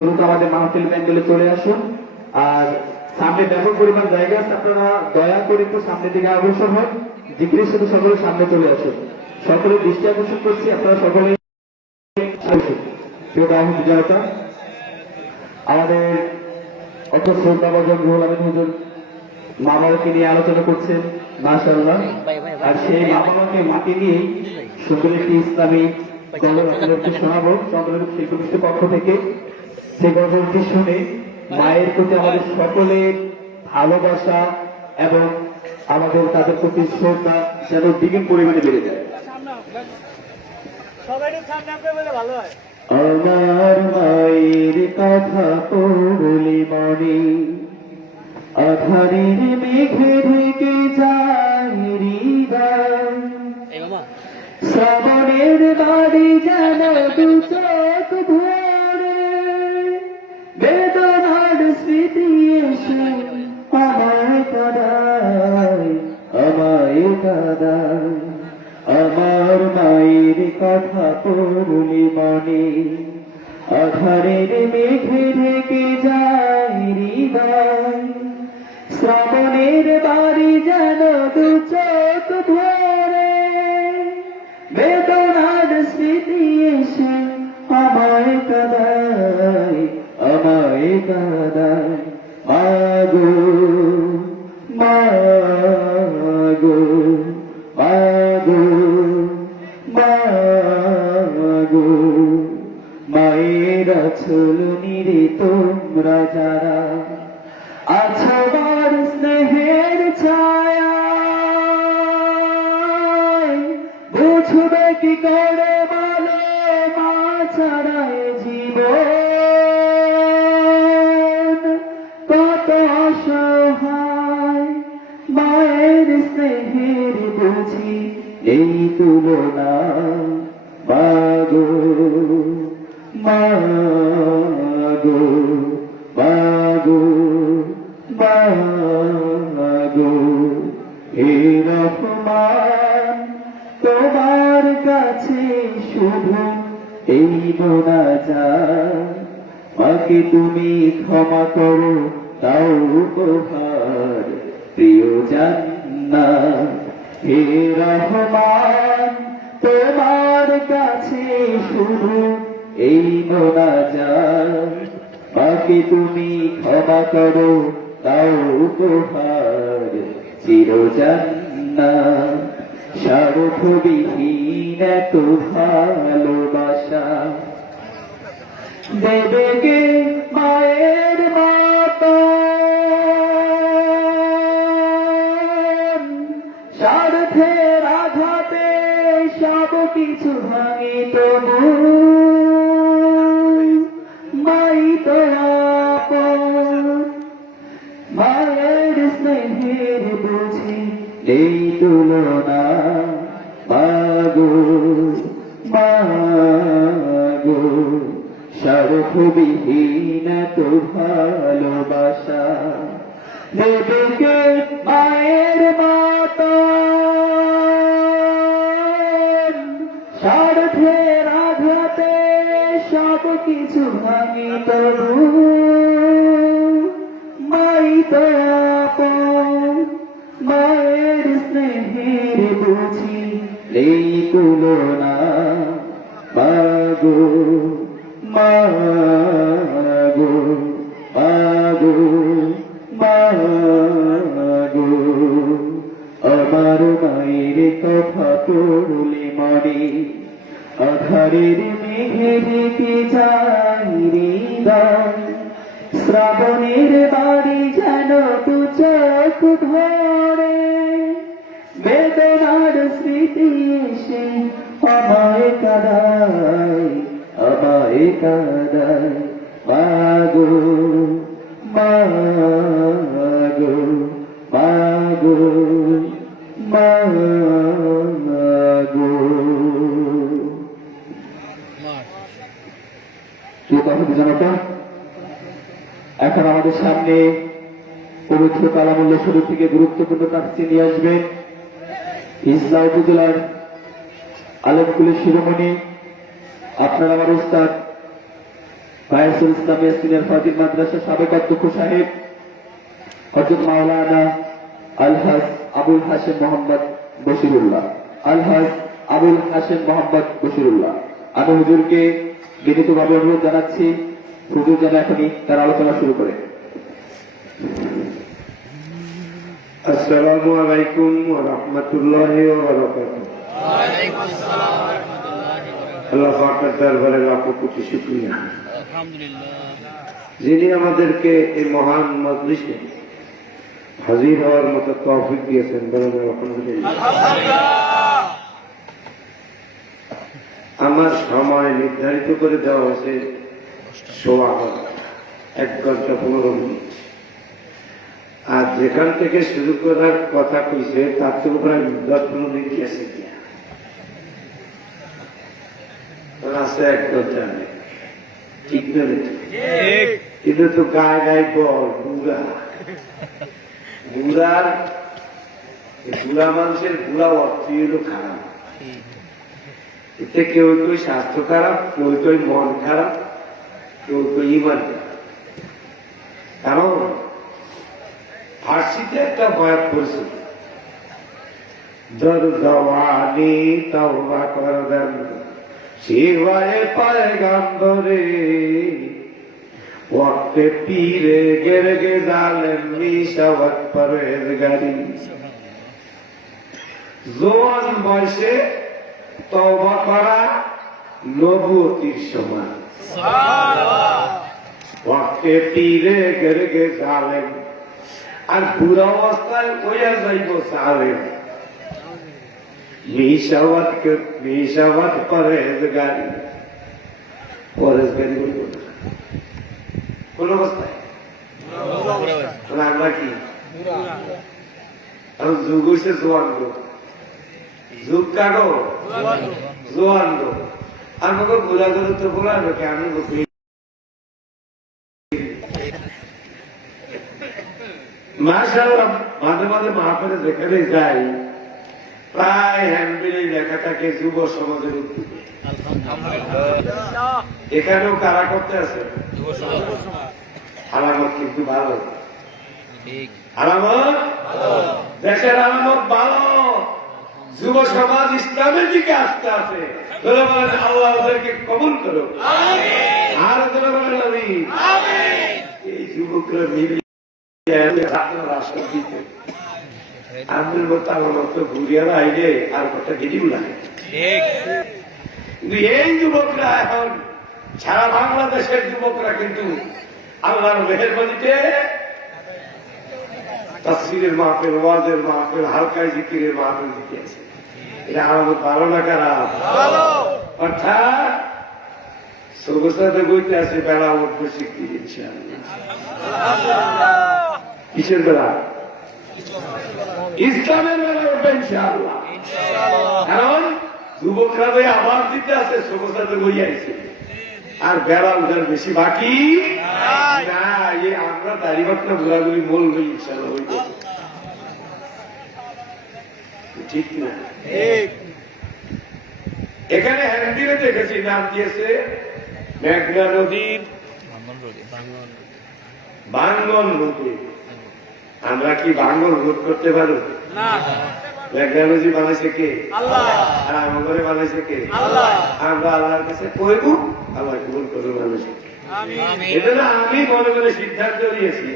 দ্রুত আমাদের মাহফিল প্যান্ডেলে চলে আসুন। আর সামনে ব্যাপক পরিমাণ জায়গা আছে, আপনারা দয়া করে একটু সামনের দিকে অগ্রসর হন। জিকিরের সাথে সকলে সামনে চলে আসুন। সকলের দৃষ্টি আকর্ষণ করছি, আপনারা সকলে জনতা আমাদের অত শ্রদ্ধাভাজন রুহুল আমিন হুজুর মা বাবাকে নিয়ে আলোচনা করছেন মাশাআল্লাহ। আর সেই মা বাবাকে মাটি নিয়েই সুন্দর একটি ইসলামী গজলটি শোনাবো চন্দ্রলোক শিল্প গোষ্ঠীর পক্ষ থেকে। সেই গজলটি শুনে মায়ের প্রতি আমাদের সকলের ভালোবাসা এবং আমাদের তাদের প্রতি শ্রদ্ধা যেন দ্বিগুণ পরিমাণে বেড়ে যায়। আমার মায়ের কথা পড়লে মনে আধারের মেঘে ঢেকে যায় হৃদয়, শ্রাবণের বাড়ি যেন দু চোখ ভরে বেদনার স্মৃতি এসে আমায় কাঁদায়, আমায় কাঁদায়। আমার মায়ের কথা পড়লে মনে আধারের মেঘে ঢেকে যায় হৃদয়, শ্রাবণের বাড়ি যেন দু চোখ ভরে বেদনার স্মৃতি এসে আমায় কাঁদায়, আমায় কাঁদায়। মাগো মাগো মাগো মাগো, মায়ের আঁচল নিরে তোমরা যারা আছাবার স্নেহের ছায়া, বুঝবে কি করে বলো মা ছাড়ায় জীবন কত অসহায়। মায়ের স্নেহের বুঝি এই তুলনা, মাগো মাগো মাগো মাগো। হে রহমান তোমার কাছে শুধু এই মোনাজাত, মাকে তুমি ক্ষমা করো তাও উপহার প্রিয় জান্নাত। হে রহমান তোমার কাছে শুধু এই মোনাজাত, মাকে তুমি ক্ষমা করো তাও উপহার চির জান্নাত। স্বার্থবিহীন এত ভালোবাসা দেবে কে মায়ের মতো, স্বার্থের আঘাতে সব কিছু ভাঙি তবু মাই তো আপন। মায়ের স্নেহের বুঝি এই তুলনা, মাগো মাগো। স্বার্থবিহীন তো ভালোবাসা দেবে কে মায়ের মতো, স্বার্থের আঘাতে সব কিছু ভাঙি তবু মাই তো আপন। মায়ের স্নেহের বুঝি এই তুলনা, মাগো মাগো মাগো মাগো। আমার মায়ের কথা পড়লে মনে আধারের মেঘে ঢেকে যায় হৃদয়, শ্রাবণের বাড়ি যেন দু চোখ ভরে বেদনার স্মৃতি এসে আমায় কাঁদায়, আমায় কাঁদায়। মাগো মাগো মাগো মাগো। জনতা এখন আমাদের সামনে পবিত্র কালামুল্লাহ শরীফ থেকে গুরুত্বপূর্ণ তাফসীর নিয়ে আসবেন ইসলাম উপজেলার আলেমকুলের শিরোমণি আপনার আমার উস্তাদ ফায়সুল ইসলামিয়া সিনিয়র ফাজিল মাদ্রাসা সাবেক অধ্যক্ষ সাহেব হযরত মাওলানা আলহাজ আবুল হাশেম মোহাম্মদ বশিরুল্লাহ, আলহাজ আবুল হাশেম মোহাম্মদ বশিরুল্লাহ। আমি হুজুরকে বিনীতভাবে অনুরোধ জানাচ্ছি হুজুর যেন এখনই তার আলোচনা শুরু করে। আসসালামু আলাইকুম ওয়া রাহমাতুল্লাহি ওয়া বারাকাতুহু। ওয়ালাইকুম আসসালাম ওয়া রাহমাতুল্লাহি ওয়া বারাকাতুহু। আল্লাহ পাকের দরবারে লাখো কোটি শুকরিয়া, আলহামদুলিল্লাহ, যিনি আমাদেরকে এই মহান মজলিসে হাজির হওয়ার মতো তৌফিক দিয়েছেন। বলেন আলহামদুলিল্লাহ। আমার সময় নির্ধারিত করে দেওয়া হয়েছে 1 ঘন্টা 15 মিনিট, আর যেখান থেকে শুরু করার কথা কইছে তার তো প্রায় 10-15 মিনিট গেছে, আছে 1 ঘন্টা নেই, ঠিক না? কিন্তু তো গায়ে গায়ে বল বুড়া বুড়ার বুড়া মানুষের বুড়া অর্থই হলো খারাপ। এতে কেউ কেউ স্বাস্থ্য খারাপ, কেউ কেউ মন খারাপ, কেউ কেউ ইমান খারাপ। কারণ ফার্সিতে একটা বয়াত করছে, দর জওয়ানি তওবা করবেন শিবায়ে পয়গম্বরে, ওয়াক্তে পীরে গেরগে জালেম মিশাওয়াত পরহেজগারি। জোয়ান বয়সে তওবা করা নবুয়তির সমান। ওয়াক্তে পীরে গেরগে জালেম, আর বুড়া অবস্থায় কইয়া যাইব জালেম। মিশাওয়াত পরহেজগারি, পরহেজগারি বলবো না কোন অবস্থায়। আমরা কি যুগ হয়েছে জোয়ান লোক, যুগ কাটো জোয়ান লোক। আমাকে বুড়া করে তো বলা লোকে আমি মাশাআল্লাহ মাঝে মাঝে মাহফিলে যেখানে যাই প্রায় হ্যান্ডবিলেই লেখা থাকে যুব সমাজের উদ্যোগে। এখানেও কারা করতে আছে আলামত, কিন্তু ভালো আলামত, দেশের আলামত ভালো। যুব সমাজ ইসলামের দিকে আসতে আছে। বলে বলেন আল্লাহ ওদেরকে কবুল করো, আর বলে বলেন আমিন। এই যুবকরা মিলিয়ে রাষ্ট্র দিতে আমাদের মতো আমার মতো ঘুরিয়ারা আইলে আর কথা গেটিও লাগে। কিন্তু এই যুবকরা এখন সারা বাংলাদেশের যুবকরা কিন্তু আল্লাহর মেহেরবানিতে তাফসীরের মাহফিল, ওয়াজের মাহফিল, হালকা জিকিরের মাহফিল দিতে আছে। এটা আমাদের ভালো না খারাপ? অর্থাৎ সর্বসাথে বইতে আছে বেলা উঠবে শিখতে কিসের বেলা? ইসলামের বেলা উঠবে ইনশাআল্লাহ। কারণ যুবকরা আবার দিতে আছে, সর্বসাথে বই আইছে, আর বেলা উঠার বেশি বাকি না। এই আমরা দাড়ি বাটনা ঘোরাঘুরি বলবো ইনশাআল্লাহ হইব, ঠিক না? এখানে হ্যান্ডিলে দেখেছি নাম দিয়েছে মেঘনা নদীর ভাঙ্গন নদী। আমরা কি ভাঙ্গন রোধ করতে পারো? মেঘনা নদী বানাইছে কে? আল্লাহ। আর আমাদের বানাইছে কে? আল্লাহ। আমরা আল্লাহর কাছে কইব, আল্লাহ কবুল করবে মানুষকে। এজন্য আমি মনে মনে সিদ্ধান্ত নিয়েছি,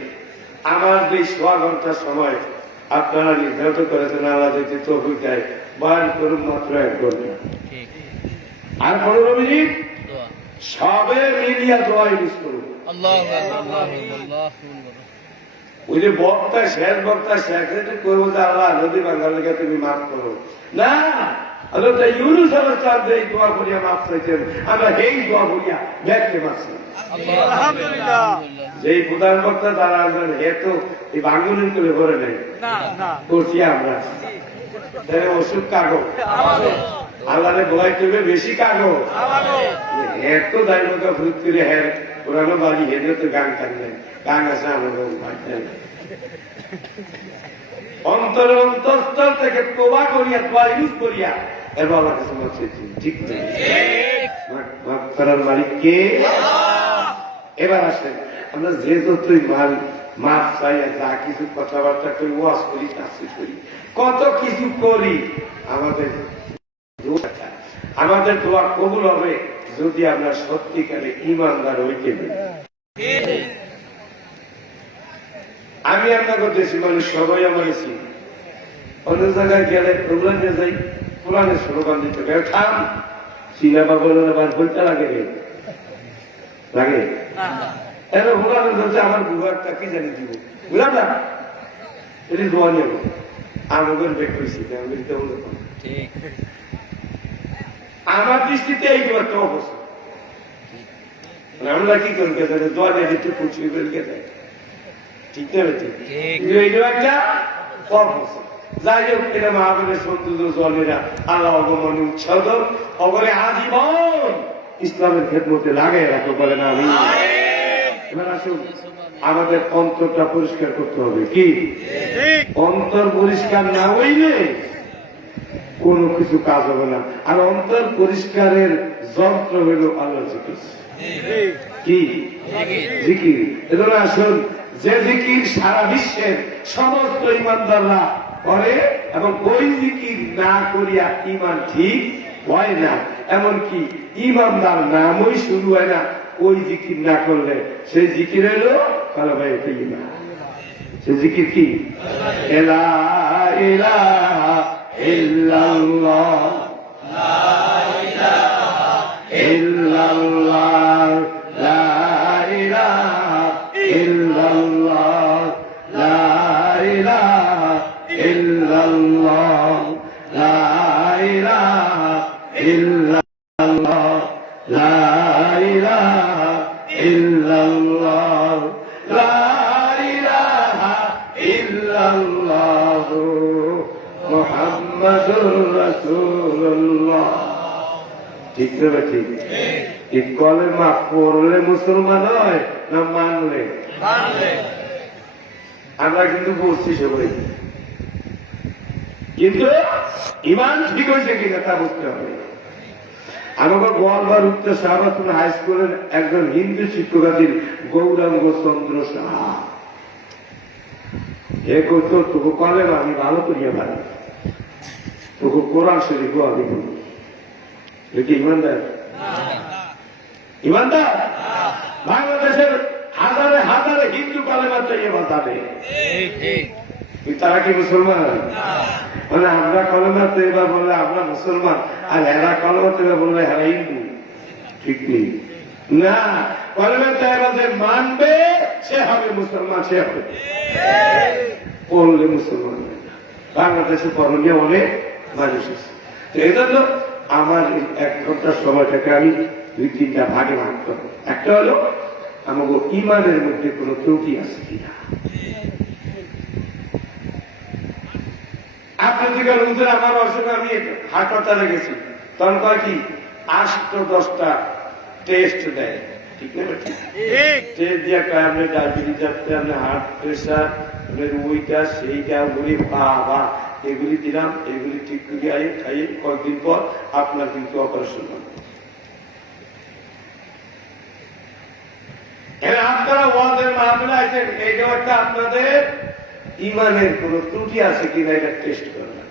আমার যে 6 ঘন্টার সময় আপনারা নির্ধারিত করেছেন, আল্লাহ যদি তৌফিক দেয় বয়ান করুন মাত্র 1 ঘন্টা, আর 15 মিনিট সবে মিলিয়া দোয়া ইউজ করুন। ওই যে বক্তা শেষ বক্তা শেষ করবো যে আল্লাহ নদী বাংলার লেগে তুমি মাফ করো না, আল্লাহ ইউনুস আলাইহিস সালাম যে দোয়া করিয়া মাফ চাইছেন, আমরা এই দোয়া করিয়া দেখতে পাচ্ছি। যে প্রধান বক্তা তারা আসবেন, হে তো এই বাঙ্গুলের করে করে নেই করছি আমরা, ওষুধ কাগো আল্লাহ বলাই করবে বেশি কাগো, হ্যাঁ তো দায়িত্ব ভূত করে হ্যাঁ পুরানো বাড়ি হেঁটে তো গান কাটলেন, গান আছে আমাদের অন্তরের অন্তঃস্থল থেকে তোবা করিয়া তোয়া ইউজ করিয়া এবার আল্লাহ কাছে মাফ চাইছি, ঠিক না? মাফ করার মালিক কে? এবার আসেন আমরা যে যতই মাছ চাই যা কিছু কথাবার্তা করি ওয়াজ করি তাফসীর করি কত কিছু করি আমাদের দোয়া কবুল হবে যদি আমরা সত্যিকারে ইমানদার হইতে পারি। আমি আপনাকে দেশি মানুষ সবাই আমার চিনি, অন্য জায়গায় গেলে প্রোগ্রামে যাই কোরআনের স্লোগান দিতে থাম সিনেমা বলেন আবার বলতে লাগে রে লাগে এর হোলানো বলছে আমার বুড়ারটা কি জানি দিব বুঝলাম না এটি দোয়া নেব আমাদের বের করেছি আমার দৃষ্টিতে এই একটা অবস্থা আমরা কি করি দোয়া নিয়ে দিতে পুছিয়ে বেরকে দেয় ঠিক না ঠিক এইটাও একটা অবস্থা। যাই হোক এটা মাহবুবের সৌন্দর্য জলেরা আল্লাহ অগমনে উৎসাহ অগরে আজীবন ইসলামের খেদমতে লাগাই রাখো বলে না আমি। এবার আসুন আমাদের অন্তরটা পরিষ্কার করতে হবে কি অন্তর পরিষ্কার না হইলে কোনো কিছু কাজ হবে না। আর অন্তর পরিষ্কারের যন্ত্র হইল আল্লাহ জিকির কি জিকির। এজন্য আসুন যে জিকির সারা বিশ্বের সমস্ত ইমানদাররা করে এবং ওই জিকির না করিয়া ইমান ঠিক হয় না, এমনকি ইমানদার নামই শুরু হয় না ওই জিকির না করলে। সেই জিকির এলো কালো ভাই এটা ইমান। সে জিকির কি লা ইলাহা ইল্লাল্লাহ লা ইলাহা ইল্লাল্লাহ লা ইলাহা ইল্লাল্লাহ লা ইলাহা ইল্লাল্লাহ লা ইলাহা ইল্লাল্লাহ লা ইলাহা ইল্লাল্লাহ লা ইলাহা ইল্লাল্লাহ মুহাম্মাদুর রাসূলুল্লাহ। ঠিক না ঠিক? এই কলেমা পড়লে মুসলমান হয় না মানলে? আমরা কিন্তু বলছি সবাই, কিন্তু ইমান ঠিক হয়েছে কিনা তা বুঝতে হবে। আমাকে গোয়ালবার উত্তর শাহবাসন হাই স্কুলের একজন হিন্দু শিক্ষকাধীন গৌরাঙ্গ চন্দ্র সাহা এ করতো তোকে কলেমা আমি ভালো করিয়া পারি, তোকে কোরআন শরীফ আমি বলি ইমানদার ইমানদার। বাংলাদেশের হাজারে হাজারে হিন্দু কালেমা চাইয়ে বাঁচাবে, তারা কি মুসলমান? মানে আমরা কলেমা তৈবা বললে আমরা মুসলমান, আর এরা কলেমা তৈবা বললে এরা হিন্দু। ঠিক নেই না, কলেমা তৈবা যে মানবে সে হবে মুসলমান, সে হবে পড়লে মুসলমান। বাংলাদেশে করণীয় অনেক মানুষ আছে। তো এই জন্য আমার 1 ঘন্টার সময়টাকে আমি 2-3টা ভাগে ভাগ করবো। একটা হলো আমাকে ইমানের মধ্যে কোন ত্রুটি আছে কিনা। আপনি জিজ্ঞাসা করছেন আমার অসুখ আমি হাসপাতালে গেছি, তখন কয় কি 8-10টা টেস্ট দেয়। ঠিক না? টেস্ট দিয়ে কয় আপনি ডায়াবেটিস আছে, আপনার হার্ট প্রেশার, আপনার ওইটা সেইটা বলি বাবা এগুলি দিলাম, এগুলি ঠিক করে খাইয়ে কয়েকদিন পর আপনার কিন্তু অপারেশন হবে। আপনারা ওয়াজের মাহফিলে আছেন, এইটাও একটা আপনাদের ইমানের কোন ত্রুটি আছে কিনা এটা টেস্ট করবেন।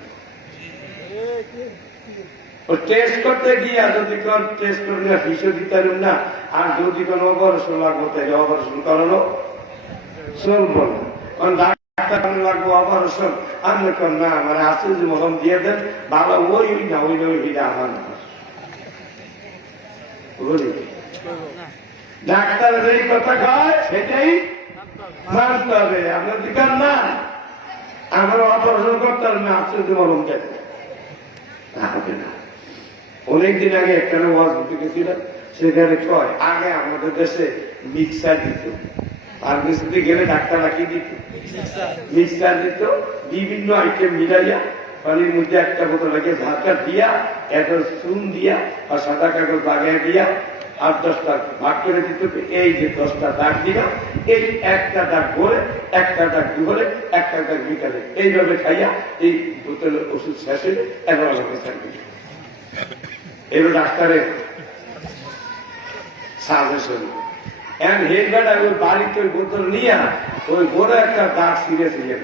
টেস্ট করতে গিয়ে যদি কোন টেস্ট করলে ফিসও দিতে পারবেন না, আর যদি কোন অপারেশন লাগবো তাহলে অপারেশন করানো চলবো না। কারণ ডাক্তার লাগবো অপারেশন, আমি কোন না আমার আছে যে মলম দিয়ে দেন ভালো ওই না ওই না ওই হিরা আমার বলি ডাক্তার যেই কথা কয় সেটাই মানতে হবে। আপনার দিকার না আমার অপারেশন করতে হবে না, আছে যে মলম দেন না হবে না। অনেকদিন আগে একখানে ওয়াজ দিতে গেছিলাম, সেখানে কয় আগে আমাদের দেশে মিক্সার দিত, ফার্মেসিতে গেলে ডাক্তাররা কি দিত মিক্সার দিত, বিভিন্ন আইটেম মিলাইয়া পানির মধ্যে একটা বোতল রেখে ঝাঁকা দিয়া এত চুন দিয়া আর সাদা কাগজ লাগাই দিয়া 8-10টা ভাগ করে দিত। এই যে 10টা দাগ দিলাম, এই একটা দাগ ভরে, একটা দাগ দুপুরে, একটা দাগ বিকালে, এইভাবে খাইয়া এই বোতলের ওষুধ শেষ হলে এবার আমাকে থাকবে। এবার ডাক্তারের সাজেশন এখন হেড বেটা ওই বাড়িতে ওই বোতল নিয়ে ওই বড় একটা দাগ ছিঁড়ে ছিঁড়ে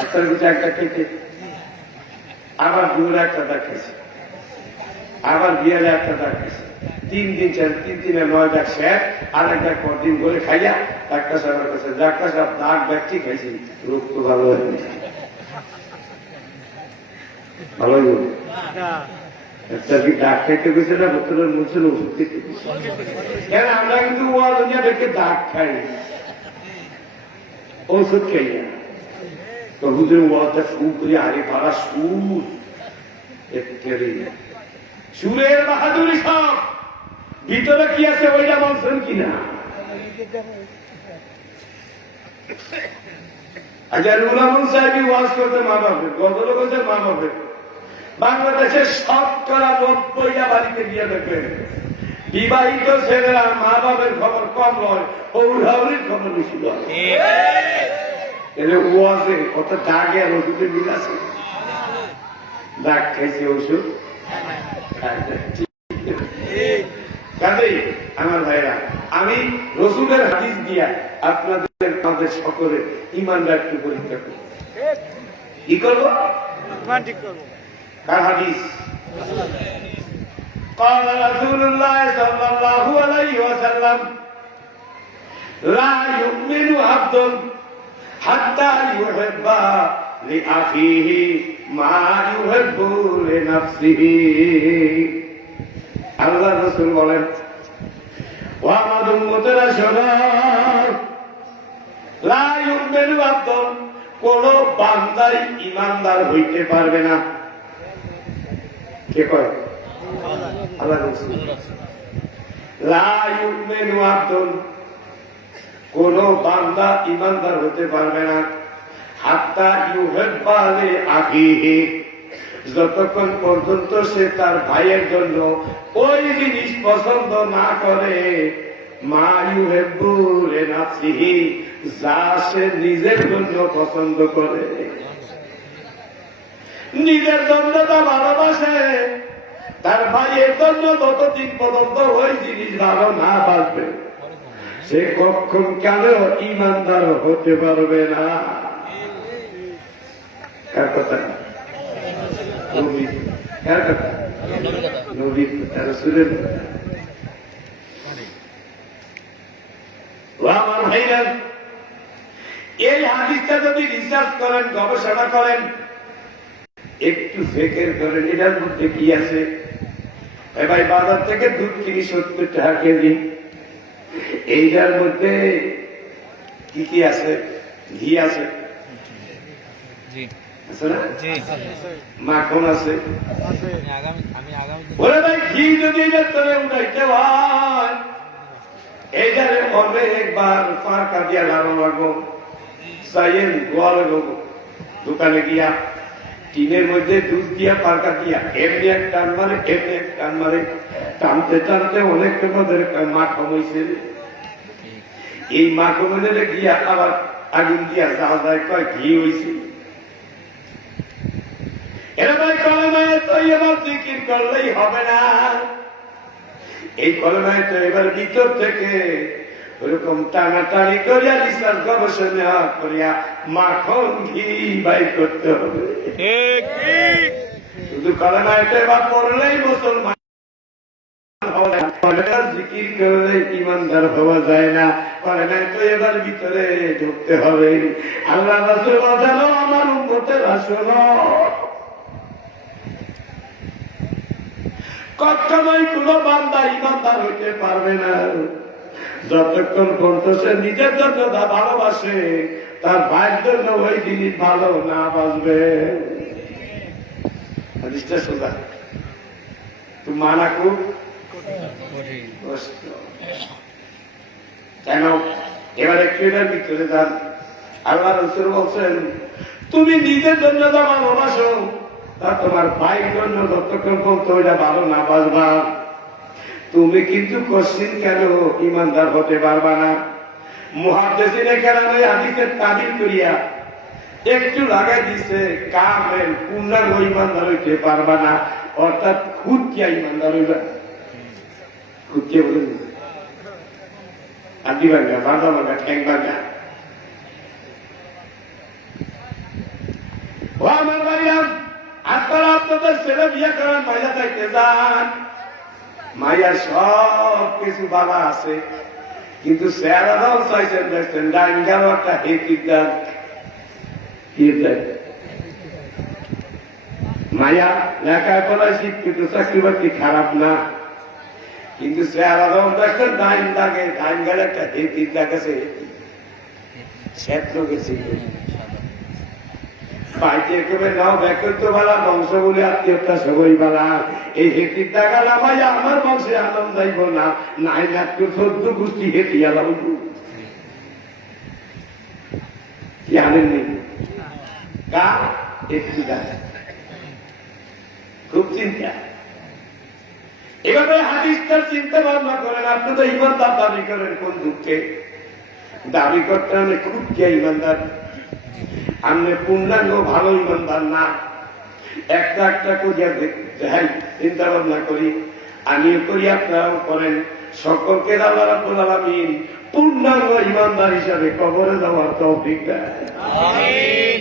আপনার কিছু একটা খেতে আবার দূরে একটা দাগ খেয়েছে, আবার বিয়ালে একটা দাগ খেয়েছে, 3 দিন 3 দিনে 9 দাগ শেষ, আর একটা দিন করে খাইয়া ডাক্তার সাহেবের কাছে, ডাক্তার সাহেব দাগ ব্যাগটি খাইছি, রোগ তো ভালো হয়নি, ভালো হইব একটা কি দাগ খাইতে গেছে না বোতলের মুছে ওষুধ খেতে গেছে। কেন আমরা কিন্তু ওয়া দুনিয়া দেখে দাগ খাই, ওষুধ খাই না। তো হুজুর ওয়াটা সুর করে আরে পাড়া সুর, সুরের বাহাদুরি সব ভিতরে কি আছে ওইটা বলছেন কিনা। আচ্ছা রুলামুল সাহেব ওয়াজ করতে মা বাপের, গজল করছে মা বাপের। বাংলাদেশের 90% বাড়িতে গিয়ে দেখবেন বিবাহিত ছেলেরা মা বাপের খবর কম নয়, ঔড়াউড়ির খবর বেশি নয়। এলে ওয়াজে কত দাগে আর ওষুধের মিল আছে, দাগ খাইছে ওষুধ। কাজেই আমার ভাইরা, আমি রসুলের হাদিস দিয়া আপনাদের আমাদের সকলের ইমানটা একটু পরীক্ষা করি। কি করবো? কার হাদিস? قال رسول الله صلى الله عليه وسلم لا يؤمن عبد حتى يحب لأخيه ما يحب لنفسه। আল্লাহ রাসূল বলেন, ও আমার উম্মতেরা শোনো, লা ইউমিনু আবদুন, কোন বান্দাই ঈমানদার হইতে পারবে না। কে কয়? আল্লাহ রাসূল। লা ইউমিনু আবদুন, কোন বান্দা ঈমানদার হতে পারবে না হাত্তা ইউহিব্বা লিআখিহি, যতক্ষণ পর্যন্ত সে তার ভাইয়ের জন্য ওই জিনিস পছন্দ না করে, মা ইউহিব্বু লিনাফসিহি, যা সে নিজের জন্য পছন্দ করে। নিজের জন্য তা ভালোবাসে, তার ভাইয়ের জন্য যতদিন পর্যন্ত ওই জিনিস ভালো না বাসবে, সে কখন কেন ঈমানদার হতে পারবে না। কার কথা? কার কথা? নবীর কথা, রাসূলের কথা। ও আমার ভাইরা, এই হাদিসটা যদি রিসার্চ করেন, গবেষণা করেন, একটু ফিকির করেন এটার মধ্যে কি আছে। ভাই বাজার থেকে দুধ কিনি 70 টাকা কেজি, এইটার মধ্যে কি কি আছে? ঘি আছে, মাখন আছে। বলে ভাই ঘি যদি এটার তলে উঠাইতে হয়, এইটারে অনেকবার পাঁকা দিয়া লাগানো লাগবো, চাইয়েন গোয়া লাগবো, দোকানে গিয়া টিনের মধ্যে দুধ দিয়া পাঁকা দিয়া এমনি এক টান মারে, এমনি এক টান মারে, টানতে টানতে অনেক তোমাদের মাখন হয়েছে। এই মাখনের গিয়া আবার আগুন দিয়া যাওয়া যায়, কয় ঘি হয়েছে। এরা ভাই কলেমায় তো এবার জিকির করলেই হবে না, এই কলেমায় তো এবার ভিতর থেকে ওরকম টানাটানি করিয়া রিসার্চ গবেষণা করিয়া মাখন ঘি বাই করতে হবে। শুধু কলেমায় তো এবার পড়লেই মুসলমান, জিকির করলে ইমানদার হওয়া যায় না, কলেমায় তো এবার ভিতরে ঢুকতে হবে। আল্লাহ রাসূল বলেন, আমার উম্মতেরা শোনো, কখনোই কোন বান্দা ঈমানদার হইতে পারবে না যতক্ষণ পর্যন্ত সে নিজের জন্য তা ভালোবাসে, তার ভাইয়ের জন্য ওই জিনিস ভালো না বাসবে। হাদিসটা সোজা, তুমি মানা খুব কষ্ট। কেন? এবার একটু এটার ভিতরে যান। আল্লাহ রাসূল বলছেন, তুমি নিজের জন্য তা ভালোবাসো, তা তোমার ভাইয়ের জন্য যতক্ষণ পর্যন্ত ওইটা ভালো না বাসবা, তুমি কিন্তু কোশ্চিন কেন ঈমানদার হতে পারবা না। মুহাদ্দিসিনে কেরাম এই হাদিসের তাবিল করিয়া একটু লাগাই দিছে, কামেল পূর্ণাঙ্গ ঈমানদার হইতে পারবা না, অর্থাৎ খুদ কিয়া ঈমানদার হইবা। খুঁজছে বলেন আড্ডি ভাঙ্গা বাঁধা ভাঙ্গা ঠ্যাং ভাঙ্গা ও আমার বাড়িয়াম আপনারা আপনাদের ছেলে বিয়ে করেন মাইয়া চাইতে যান মাইয়া সব কিছু বাবা আছে কিন্তু স্যারাদাও চাইছেন দেখছেন ডাইন গেল একটা হেতির দান কি দেয় মায়া লেখাপড়ায় শিক্ষিত চাকরি বাকরি খারাপ না কিন্তু স্যারাদাও দেখছেন ডাইন দাগে ডাইন গেলে একটা হেতির দাগ আছে ক্ষেত্র গেছে বাইতে একেবারে নাও ব্যাক করতে পারা বংশ বলে আত্মীয়তা সবই পারা এই হেতির টাকা নামাই আমার বংশে আনন্দ যাইব না নাই মাত্র 14 গোষ্ঠী হেতি আলাম কি আনেননি গা একটি টাকা খুব চিন্তা এভাবে হাদিসটার চিন্তা ভাবনা করেন আপনি তো ইমানদার দাবি করেন কোন দুঃখে দাবি করতে হলে খুব কে ইমানদার আমি পূর্ণাঙ্গ ভালো ইমানদার না একটা একটা করিয়া যাই চিন্তা ভাবনা করি আমিও করি আপনারাও করেন সকলকে আল্লাহ রাব্বুল আলামিন পূর্ণাঙ্গ ইমানদার হিসাবে কবরে যাওয়ার তৌফিক দেয় আমিন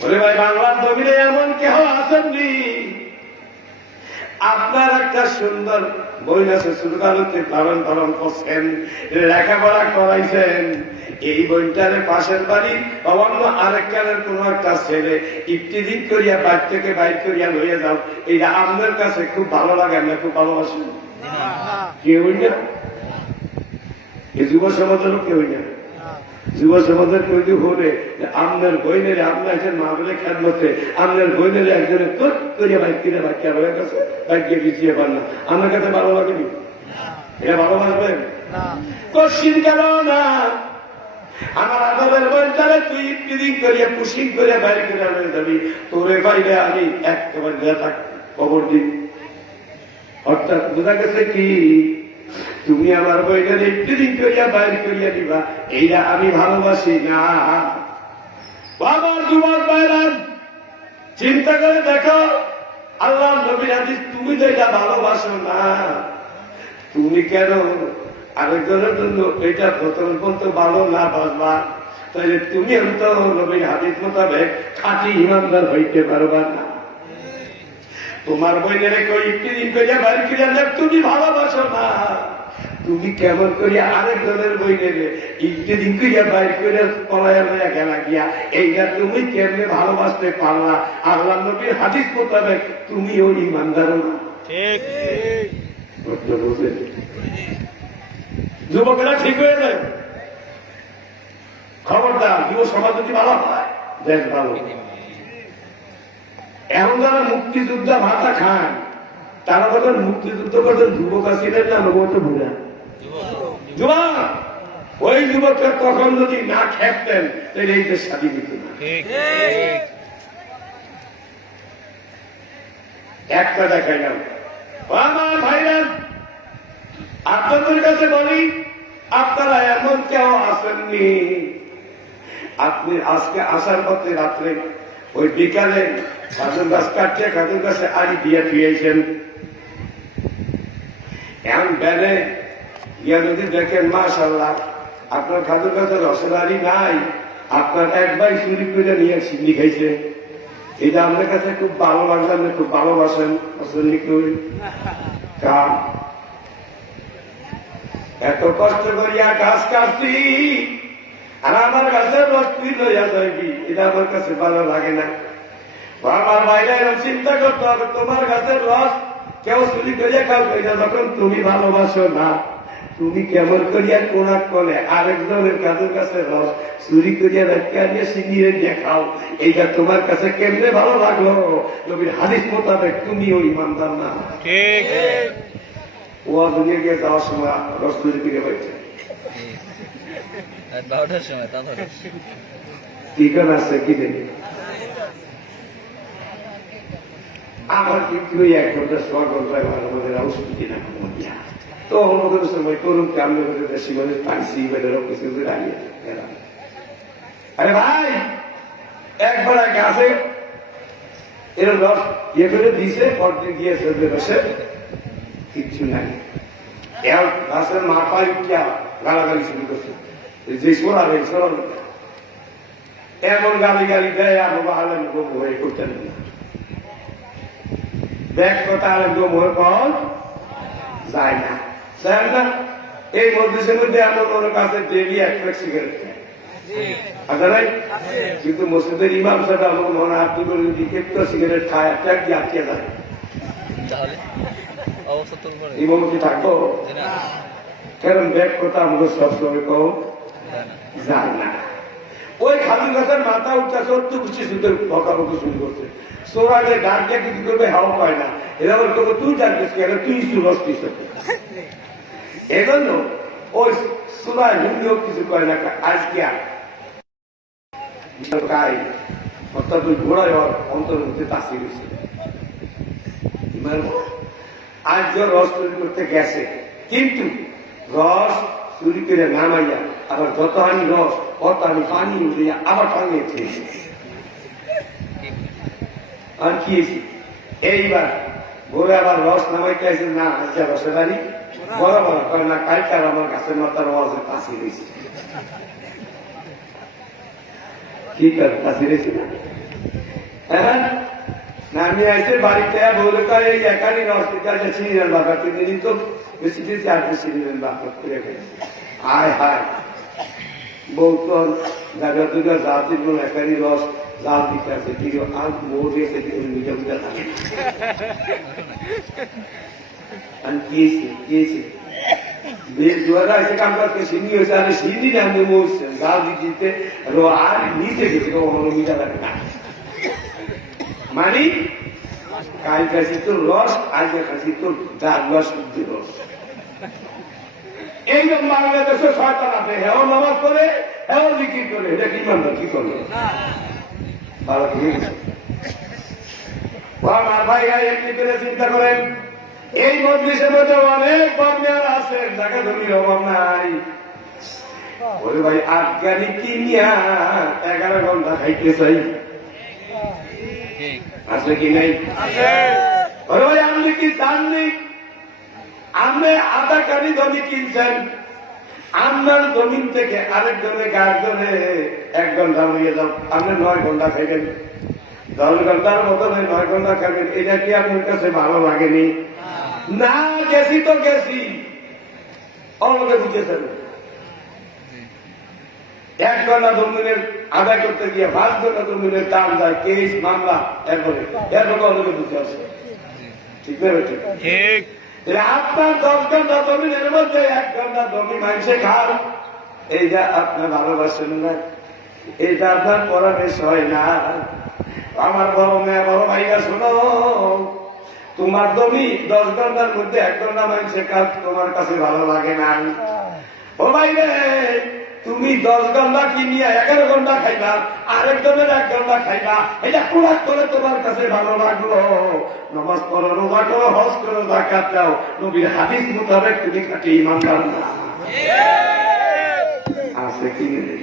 বলে ভাই বাংলার জমিনে এমন কেহ আসেননি আপনার একটা সুন্দর বই আছে সুরকালতে পালন পালন করছেন লেখাপড়া করাইছেন এই বইটারে পাশের বাড়ি অন্য আরেক কালের কোন একটা ছেলে ইফতিদিক করিয়া বাইর থেকে বাইর করিয়া লইয়া যাও এইটা আপনার কাছে খুব ভালো লাগে আমরা খুব ভালোবাসি কেউই না এই যুব সমাজেরও কেউই না যুব সমাজের কইতে হলে আপনার বইনের আপনার একজন মা বলে খেদমতে আপনার বইনের একজনে তোর করিয়া বাইক কিনে বাচ্চা হয়ে গেছে বাইককে পিছিয়ে পার না আমার কাছে ভালো লাগেনি এটা ভালোবাসবেন কশিন কেন না আমার আদরের বইটারে তুই ইফতিদিক করিয়া পুশিং করিয়া বাইরে করে আনতে যাবি তোরে বাইরে আমি একেবারে খবর দিই অর্থাৎ বোঝা গেছে কি তুমি আমার বইটারে ইফতিদিক করিয়া বাইরে করিয়া দিবা এইটা আমি ভালোবাসি না বাবার যুবক বাইরাম চিন্তা করে দেখো আল্লাহ নবীর হাদিস তুমি তো এটা ভালোবাসো না তুমি কেন আরেকজনের জন্য এটা প্রথম পর্যন্ত ভালো না বাসবা তাহলে তুমি অন্ত নবীর হাদিস মোতাবেক খাঁটি ইমানদার হইতে পারবা না তোমার বইনের কই ইফতিদিক করিয়া বাড়ি করিয়া তুমি ভালোবাসো না তুমি কেমন করিয়া আরেকজনের বইনের ইফতিদিক করিয়া বাইর করে পলায়া লইয়া গেলা গিয়া এইটা তুমি কেমনে ভালোবাসতে পারলা আল্লাহ নবীর হাদিস মোতাবেক তুমিও ইমানদার না ঠিক বুঝলেন যুবকেরা ঠিক হয়ে যায় খবরদার যুব সমাজ যদি ভালো হয় দেশ ভালো এখন যারা মুক্তিযোদ্ধা ভাতা খান তারা বলেন মুক্তিযুদ্ধ করতেন যুবক ছিলেন না নবত বুড়া যুবক ওই যুবকরা তখন যদি না খেপতেন তাহলে এই দেশ স্বাধীন হতো না একটা দেখাইলাম আমার ভাইরা আপনাদের কাছে বলি আপনারা এমন কেউ আসেননি আপনি আজকে আসার পথে রাত্রে ওই বিকালে খাজুর গাছ কাটছে খাজুর গাছে আড়ি দিয়ে ফিরেছেন এমন বেড়ে গিয়া যদি দেখেন মাশাআল্লাহ আপনার খাজুর গাছের রসের আড়ি নাই আপনার এক ভাই চুরি করে নিয়ে সিন্নি খাইছে এটা আমাদের কাছে খুব ভালো লাগছে আপনি খুব ভালোবাসেন আসলে কেউ কাম এত কষ্ট করিয়া গাছ কাটছি আর আমার গাছের রস তুই লইয়া যাইবি এটা আমার কাছে ভালো লাগে না আমার বাইরে এরকম চিন্তা করতে হবে তোমার গাছের রস কেউ চুরি করিয়া খাও এটা যখন তুমি ভালোবাসো না তুমি কেমন করিয়া কোনাক কলে আরেকজনের গাছের গাছের রস চুরি করিয়া রাখিয়া নিয়ে সিঙ্গিয়ে নিয়ে খাও এইটা তোমার কাছে কেমনে ভালো লাগলো নবীর হাদিস মোতাবেক তুমিও ইমানদার না ঠিক ওয়াজ নিয়ে গিয়ে যাওয়ার সময় রস চুরি করে পাইছে 12টার সময় তা ধরে কি কেন আছে কি দেখি আমার কিন্তু এক ঘন্টা সোয়া ঘন্টায় আমাদের ঔষধি না তো আমাদের সময় করুন কেমন করে দেশি মানে পাইছি বেড়ে কিছু দাঁড়িয়ে আরে ভাই একবার গাছে এর রস ইয়ে করে দিয়েছে পরদিন গিয়েছে বসে কিচ্ছু নাই। এর গাছের মাথায় উঠিয়া গালাগালি শুরু করছে, যে সোরা রে সোরা এমন গালি গালি দেয় আর বাবা আলেম হয়ে করতেন না। দেখ কথা আলেম হয়ে পাওয়া যায় না, যায় না। এই মধ্যে মধ্যে এমন ওর কাছে ডেলি এক প্যাক সিগারেট খায়, আচ্ছা নাই? কিন্তু মসজিদের ইমাম সাহেব আমার মনে হাত করে একটা সিগারেট খায়, একটা দিয়ে আটকে যায়। তাহলে অবস্থা তোর পরে ইমাম কি থাকবো? কারণ ব্যাগ কথা আমাদের সবসময় কম যায় না। ওই খালি গাছের মাথা উঠা সত্য খুশি সুন্দর বকাবকি শুরু করছে। সোরাকে ডাক দিয়ে কিছু করবে, হাও পায় না। এরা বলতো তুই ডাকছিস কেন, তুই সুরস্তিস। এজন্য ওই সোরা হিন্দিও কিছু করে না। আজকে অর্থাৎ ওই ঘোড়ায় অন্তর্ভুক্তি তাসি গেছে। আজ যে রস তৈরি করতে গেছে, কিন্তু রস চুরি করে নামাইয়া আবার যত হানি রস অত আমি পানি উঠিয়া আবার টাঙিয়ে খেয়েছি। আর কি এইবার ভোরে আবার রস নামাইতে আসে, না আজকে রসের বাড়ি বড় বড় করে না, কালকার আমার গাছের মাথার রসে কাশি রয়েছে। কি করে কাশি রয়েছে না? হ্যাঁ না, আমি আইসে বাড়িতে বলে কয় এই একারই রস কাছে ছিনিলেন বাবা, তিনি তো বেশি দিয়েছি আর বেশি নিলেন বাবা করে গেছে। হায় হায় বউ তো জায়গা দুর্গা জাতি একারই রস জাল দিতে আছে, কি আর বউ দিয়েছে মিঠা মিঠা থাকে। আমি গিয়েছি গিয়েছি দুয়ারা এসে কাম করতে সিন্নি হয়েছে, আমি সিন্নি নামে মরছে জাল দিতে আর নিচে গেছে মিঠা লাগে না। মানে কাল খাসি তোর রস, আজ খাসি তোর ডাল রস শুদ্ধি রস। এইরকম বাংলাদেশে শয়তান আছে, হেও নামাজ করে হেও জিকির করে, এটা কি মানবে কি করবে? ভালো আমার ভাইরা এমনি করে চিন্তা করেন, এই মজলিসের মধ্যে অনেক বাংলার আছেন যাকে জমির অভাব নাই। ওরে ভাই আফগানি কিনিয়া 11 ঘন্টা খাইতে চাই, আছে কি নাই? ওরে ভাই আপনি কি চাননি? আপনি আধা কানি জমি কিনছেন, আপনার জমিন থেকে আরেকজনের গাছ ধরে 1 ঘন্টা হয়ে যাও, আপনি 9 ঘন্টা খাইবেন। 10 ঘন্টার বদলে 9 ঘন্টা খাবেন, এটা কি আপনার কাছে ভালো লাগেনি? না, গেছি তো গেছি, অনেকে বুঝেছেন। 1 ঘন্টা জমিনের আদায় করতে গিয়ে 5 ঘন্টা জমিনের দাম যায়, কেস মামলা, এরপরে অনেকে বুঝে আসে। ঠিক না? ঠিক। আপনার 10 ঘন্টা জমিনের মধ্যে 1 ঘন্টা জমি মানুষে খান, এইটা আপনার ভালোবাসেন না, এটা আপনার পরামর্শ হয় না। আমার বড় মেয়ে বড় ভাইরা শোনো, তোমার জমি 10 ঘন্টার মধ্যে 1 ঘন্টা মানুষে খান, তোমার কাছে ভালো লাগে না। ও ভাই রে, তুমি 10 ঘন্টা কিনিয়া 11 ঘন্টা খাইবা, আরেকজনের 1 ঘন্টা খাইবা, এটা কুলাক করে তোমার কাছে ভালো লাগলো। নামাজ পড়ো, রোজা করো, হজ করো, যাকাত দাও, নবীর হাদিস মোতাবেক তুমি খাঁটি ইমানদার না। আছে কি নেই?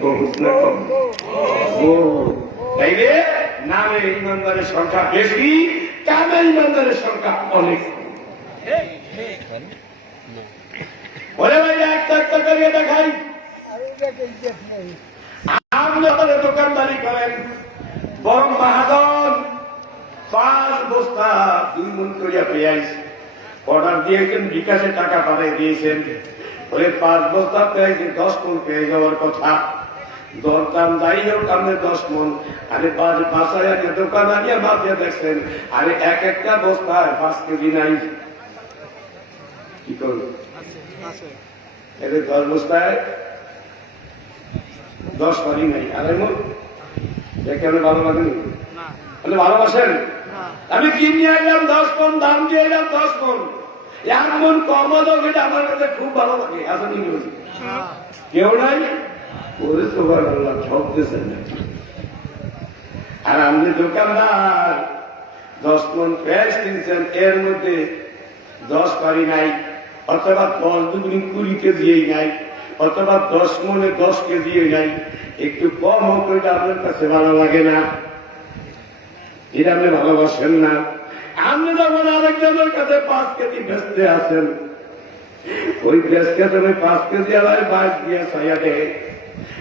বহুত না কম? তাই রে নামে ইমানদারের সংখ্যা বেশি, কামে ইমানদারের সংখ্যা অনেক। ওরে ভাই একটা করিয়ে দেখাই, আপনি দোকানদারি করেন, বরং মহাজন 5 বস্তা 2 মণ করিয়া পেঁয়াজ অর্ডার দিয়েছেন, বিকাশে টাকা পাঠিয়ে দিয়েছেন। বলে 5 বস্তা পেঁয়াজ 10 মণ পেয়ে যাওয়ার কথা, দরদাম যাই হোক আপনি 10 মণ। আরে 5,000 দোকান আনিয়ে মাপিয়ে দেখছেন, আরে একটা বস্তায় 5 কেজি নাই। কি করবো? এদের 10 বস্তায় 10 পারি নাই। আরে মন দেখে আপনি ভালো লাগেনি? আপনি ভালোবাসেন? আমি কিনে আইলাম 10 মণ, দাম দিয়ে এলাম 10 মণ, 1 মণ কম হোক, এটা আমার কাছে খুব ভালো লাগে। আসলে কেউ নাই ওরে তোমার আল্লাহ ঠকতেছেন না। আর আপনি দোকানদার 10 মণ পেঁয়াজ কিনছেন, এর মধ্যে 10 পারি নাই, অথবা 10 দুগুণ 20 কেজি নাই, অথবা 10 মণে 10 কেজি নাই। একটু কম হোক, এটা আপনার কাছে ভালো লাগে না, এটা আপনি ভালোবাসেন না। আপনি যখন আরেকজনের কাছে 5 কেজি বেচতে আসেন, ওই বেচকে তুমি 5 কেজি আলাই 22 দিয়ে ছাইয়া দে,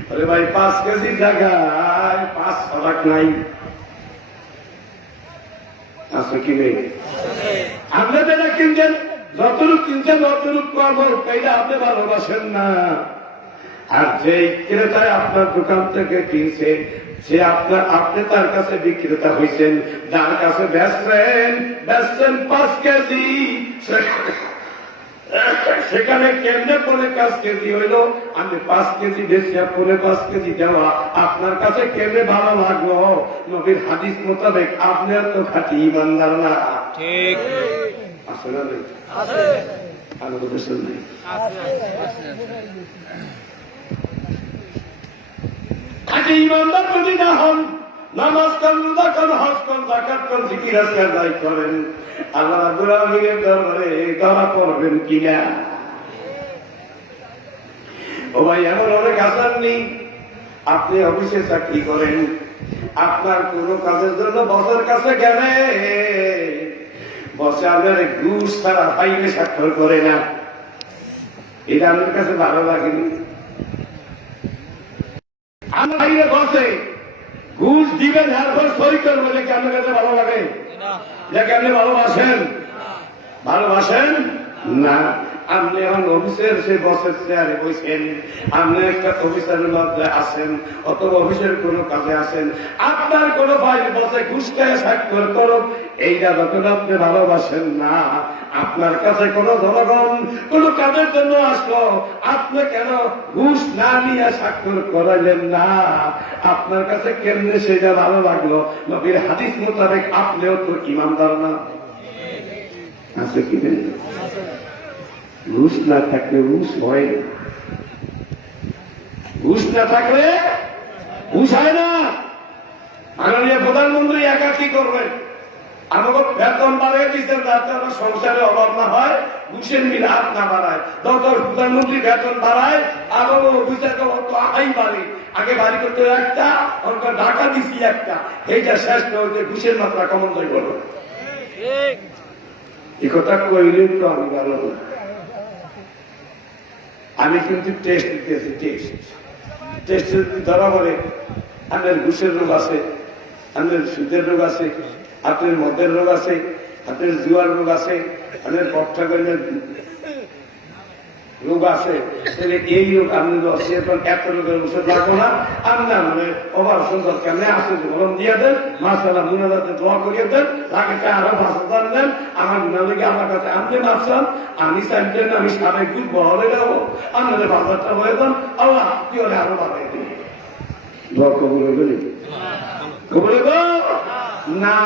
বলে ভাই 5 কেজি জায়গায় 5 লাখ নাই, আছে কি নেই? আপনি যেটা কিনছেন, যতটুক কিনছেন ততটুক কর্ম, তাইলে আপনি ভালোবাসেন না। আর যে ক্রেতায় আপনার দোকান থেকে কিনছে, সে আপনি তার কাছে বিক্রেতা হয়েছেন, যার কাছে বেচছেন 5 কেজি, সেখানে কেমনে পরে 5 কেজি হইল? আমি 5 কেজি বেশি পরে 5 কেজি দেওয়া আপনার কাছে কেমনে ভালো লাগলো? নবীর হাদিস মোতাবেক আপনার তো খাঁটি ইমানদার না। ঠিক আছে না নেই? আমাদের দেশে নেই। খাঁটি ইমানদার যদি না হন, নামাজ করেন, রোজা করেন, হজ করেন, যাকাত করেন, জিকির আজকার আদায় করেন, আল্লাহ রাব্বুল আলামিনের দরবারে ধরা পড়বেন কিনা? ও ভাই, এমন অনেক আসার নেই। আপনি অফিসে চাকরি করেন, আপনার কোন কাজের জন্য বসের কাছে গেলে বসে আপনার ঘুষ ছাড়া ফাইলে স্বাক্ষর করে না, এটা আপনার কাছে ভালো লাগেনি? আমার বাইরে বসে ঘুষ দিবেন, এরপর সই করবেন, এটা আপনার কাছে ভালো লাগে? যাকে আপনি ভালোবাসেন? ভালোবাসেন না। আপনি এখন অফিসের সেই বসের চেয়ারে বসেন, আপনি একটা অফিসারের মধ্যে আছেন, অথবা অফিসের কোনো কাজে আছেন, আপনার কোনো ফাইল বসে ঘুষ খেয়ে স্বাক্ষর করুন, এইটা যখন আপনি ভালোবাসেন না। আপনার কাছে কোনো জনগণ কোনো কাজের জন্য আসলো, আপনি কেন ঘুষ না নিয়ে স্বাক্ষর করাইলেন না? আপনার কাছে কেমনে সেটা ভালো লাগলো? নবীর হাদিস মোতাবেক আপনিও তো ইমানদার না। আছে কি নেই? ঘুষ না থাকলে ঘুষ হয় না, ঘুষ না থাকলে ঘুষ হয় না। মাননীয় প্রধানমন্ত্রী একা কি করবেন? আমাকে বেতন বাড়িয়ে দিচ্ছেন যাতে আমার সংসারে অভাব না হয়, ঘুষের মিল হাত না বাড়ায়। দরকার প্রধানমন্ত্রী বেতন বাড়ায়, আমার অফিসারকে অত আই বাড়ি, আগে বাড়ি করতে একটা, ওরকম ঢাকা দিচ্ছি একটা, এইটা শেষ করতে ঘুষের মাত্রা কমন হয়ে গেল। এই কথা কইলেন তো আমি ভালো না। আমি কিন্তু টেস্ট দিতেছি, টেস্ট যদি ধরা পড়ে আপনার ঘুষের রোগ আছে, আপনার সুদের রোগ আছে, আপনার মদের রোগ আছে, আপনার জুয়ার রোগ আছে, আপনার পট্টাগলের রোগ আছে, তাহলে এই রোগ আপনি এত রোগের ওষুধ লাগবো না। আপনার মানে ওভার সুন্দর কেমনে আসে গরম দিয়ে দেন, মাসালা মুনাজাতে দোয়া করিয়ে দেন, তাকে আরো 5,000 দেন। আমার গুণা লেগে আমার কাছে আপনি মাপসান, আমি চাইছেন আমি সাবেক দুধ বহলে যাবো, আপনাদের 5,000টা হয়ে যান, আল্লাহ কি হলে আরো বাড়াই দিন। দোয়া কবুল হইল কবুল হইব না?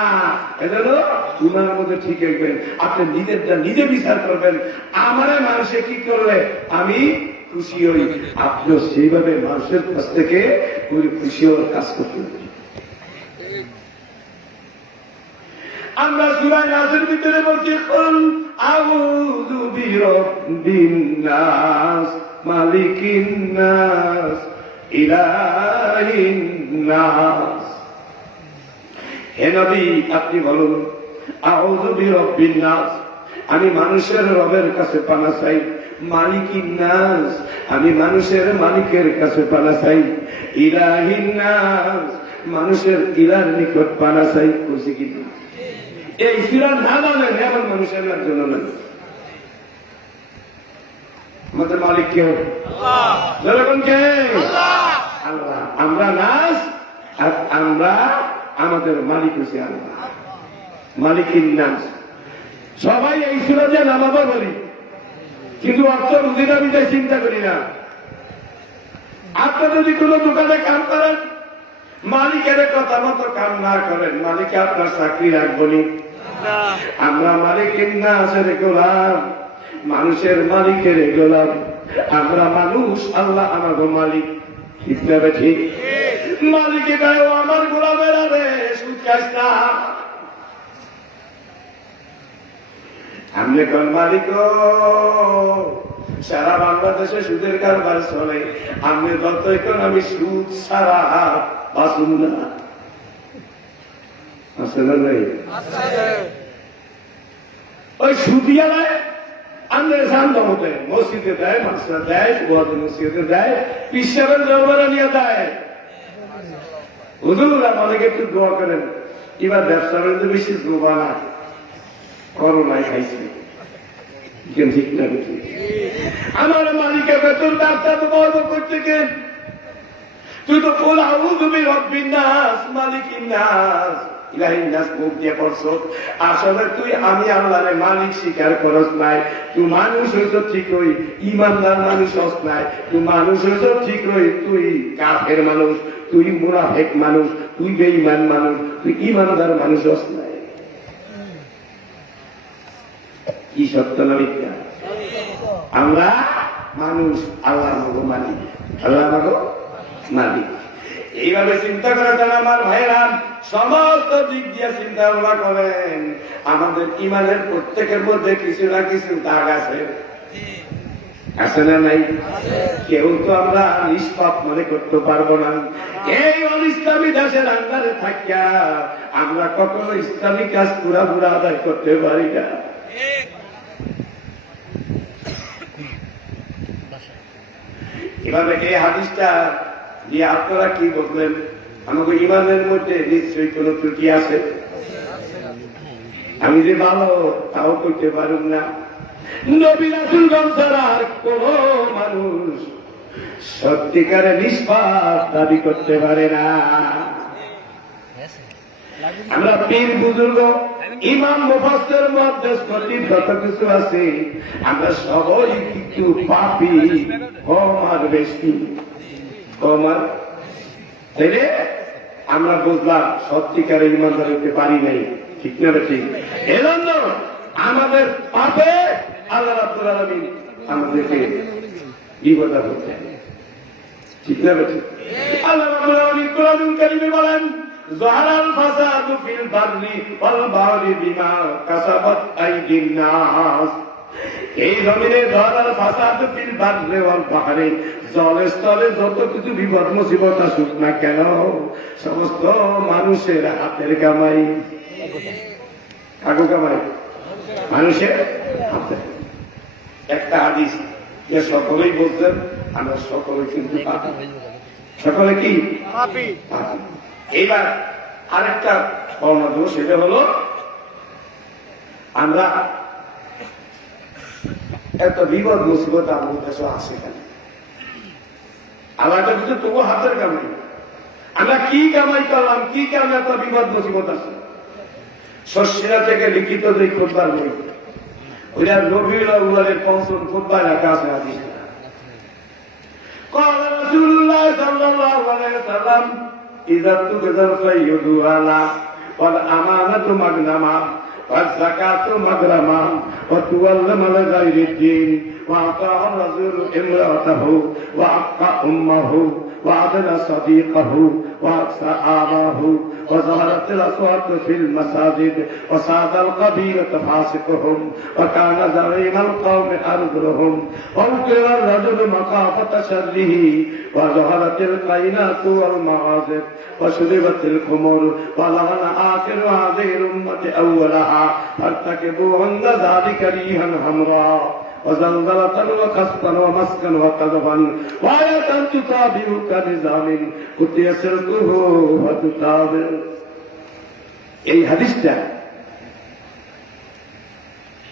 এজন্য গুনার মধ্যে ঠিক হইবেন, আপনি নিজেরটা নিজে বিচার করবেন। আমারে মানুষে কি করলে আমি খুশি হই, আপনিও সেইভাবে মানুষের কাছ থেকে খুশি হওয়ার কাজ করতে হবে। আমরা সূরা নাসের ভিতরে বলছি, কুল আউযু বিরাব্বিন নাস মালিকিন নাস ইলাহিন নাস। হে নবী, আপনি বলুন আউযু বিরাব্বিন নাস, আমি মানুষের রবের কাছে পানা চাই। মালিকিন নাস, আমি মানুষের মালিকের কাছে পানা চাই। ইলাহিন নাস, মানুষের ইলার নিকট পানা চাই। খুশি কি এই সিরা না জানেন এমন মানুষের জন্য না। আমাদের মালিক কে? আল্লাহ। কে? আল্লাহ। আমরা নাস আর আমরা আমাদের মালিক হচ্ছে আল্লাহ। মালিকিন নাস। সবাই এই সুরা দিয়ে নামাজও বলি, কিন্তু অর্থ বুঝি না, বিদায় চিন্তা করি না। আপনি যদি কোনো দোকানে কাম করেন, মালিকের কথা মতো কাম না করেন, মালিকে আপনার চাকরি রাখবনি। আমরা মালিকিন নাসের গোলাম, মানুষের মালিকের গোলাম। আমরা মানুষ, আল্লাহ আমাদের মালিক। ঠিক না? ঠিক। মালিকে গায়ে আমার গোলামের আরে সুদ খাইস না। আপনি কোন মালিক? সারা বাংলাদেশে সুদের কারবার চলে, আপনি যত এখন আমি সুদ ছাড়া বাঁচুন না। আসলে নেই ওই সুদিয়ালায় আমাদের সামনে দেয়, মসজিদে দেয়, মাসরা দেয়, ওয়াজ মসজিদে দেয়, পিসাবের দরবারে নিয়ে দেয়। হুজুর আমাদেরকে একটু দোয়া করেন, এবার ব্যবসা বাণিজ্য বেশি দোয়া না, করোনায় খাইছি। ঠিক না? আমার মালিকের বেতন ব্যবসা তো বন্ধ করতে কেন? তুই তো বল আউযু বিরাব্বিন নাস মালিকিন নাস ইলাহিন নাস মুখ দিয়ে পড়ছ। আসলে তুই আমি আল্লাহরে মালিক স্বীকার করস নাই। তুই মানুষ হইছ ঠিকই, ইমানদার মানুষ হস নাই। তুই মানুষ হইছ ঠিকই, তুই কাফের মানুষ, তুই মুনাফিক মানুষ, তুই বেঈমান মানুষ, তুই ইমানদার মানুষ হস নাই। কি সত্য না মিথ্যা? আমরা মানুষ, আল্লাহর মতো মালিক, আল্লাহ মতো মালিক। এইভাবে চিন্তা করে যান আমার ভাইরা, সমস্ত দিক দিয়ে চিন্তা ভাবনা করেন। আমাদের ইমানের প্রত্যেকের মধ্যে কিছু না কিছু দাগ আছে, আছে না নাই? কেউ তো আমরা নিষ্পাপ মনে করতে পারবো না। এই অনিসলামী দেশের আন্ডারে থাকিয়া আমরা কখনো ইসলামী কাজ পুরা আদায় করতে পারি না। এভাবে এই হাদিসটা দিয়ে আপনারা কি বলবেন? আমাকে ইমানের মধ্যে নিশ্চয়ই কোন ত্রুটি আছে। আমি যে ভালো তাও করতে পারুন না। নবী রাসূলগণ ছাড়া আর কোন মানুষ সত্যিকারে নিষ্পাপ দাবি করতে পারে না। আমরা পীর বুজুর্গ ইমাম মুফাসসির মুহাদ্দিস খতিব যত কিছু আছে, আমরা সবাই কিন্তু পাপী, কম আর বেশি, কম আর। তাইলে আমরা বুঝলাম সত্যিকারে ইমানদার হইতে পারি নাই, ঠিক না? ঠিক। এজন্য আমাদের পাপে আল্লাহ রাব্বুল আলামিন আমাদেরকে বিপদে ফেলতেন, ঠিক না? ঠিক। আল্লাহ রাব্বুল আলামিন কোরআনুল কারীমে বলেন, যাহারাল ফাসাদু ফিল বাররি ওয়াল বাহরি বিমা কাসাবাত আইদিন নাস। এই জমিনে যাহারাল ফাসাদু ফিল বাররি ওয়াল বাহরি, জলে স্থলে যত কিছু বিপদ মুসিবত আসুক না কেন, সমস্ত মানুষের হাতের কামাই। কাগু কামাই? মানুষের হাতে। একটা হাদিস যে সকলেই বলছেন, আমরা সকলে কিন্তু পাপী। সকলে কি পাপী? এইবার আরেকটা বর্ণনা দেব, সেটা হলো আমরা এত বিপদ মুসিবত আমাদের কাছে আসে কেন? আল্লাহটা কিন্তু তবু হাতের কামাই। আমরা কি কামাই করলাম, কি কারণে এত বিপদ মুসিবত আছে? শস্যরা থেকে লিখিত যে খুতবার বই, ওইটা রবিউল আউয়ালের পঞ্চম খুতবা লেখা আছে হাদিসে। قال رسول الله صلى الله عليه وسلم إذا تبذل السيد على والأمانة مغنما والزكاة مغرما وتولم لغير الدين وأعطى الرجل امرأته وأعطى أمه وعدل صديقه وأقصى آباه وظهرت الأصوات في المساجد وصاد القبيلة فاسقهم وكان زعيم القوم أرذلهم وأكل الرجل مخافة شره وظهرت القينات والمعازف وشربت الخمر ولعن آخر هذه الأمة أولها فارتكبوهن ذلك ريحا حمراء وزلزلة وخسفا ومسكا وقذفا وآية تتابع كنظام قطع سلكه وتتابع। এই হাদিসটা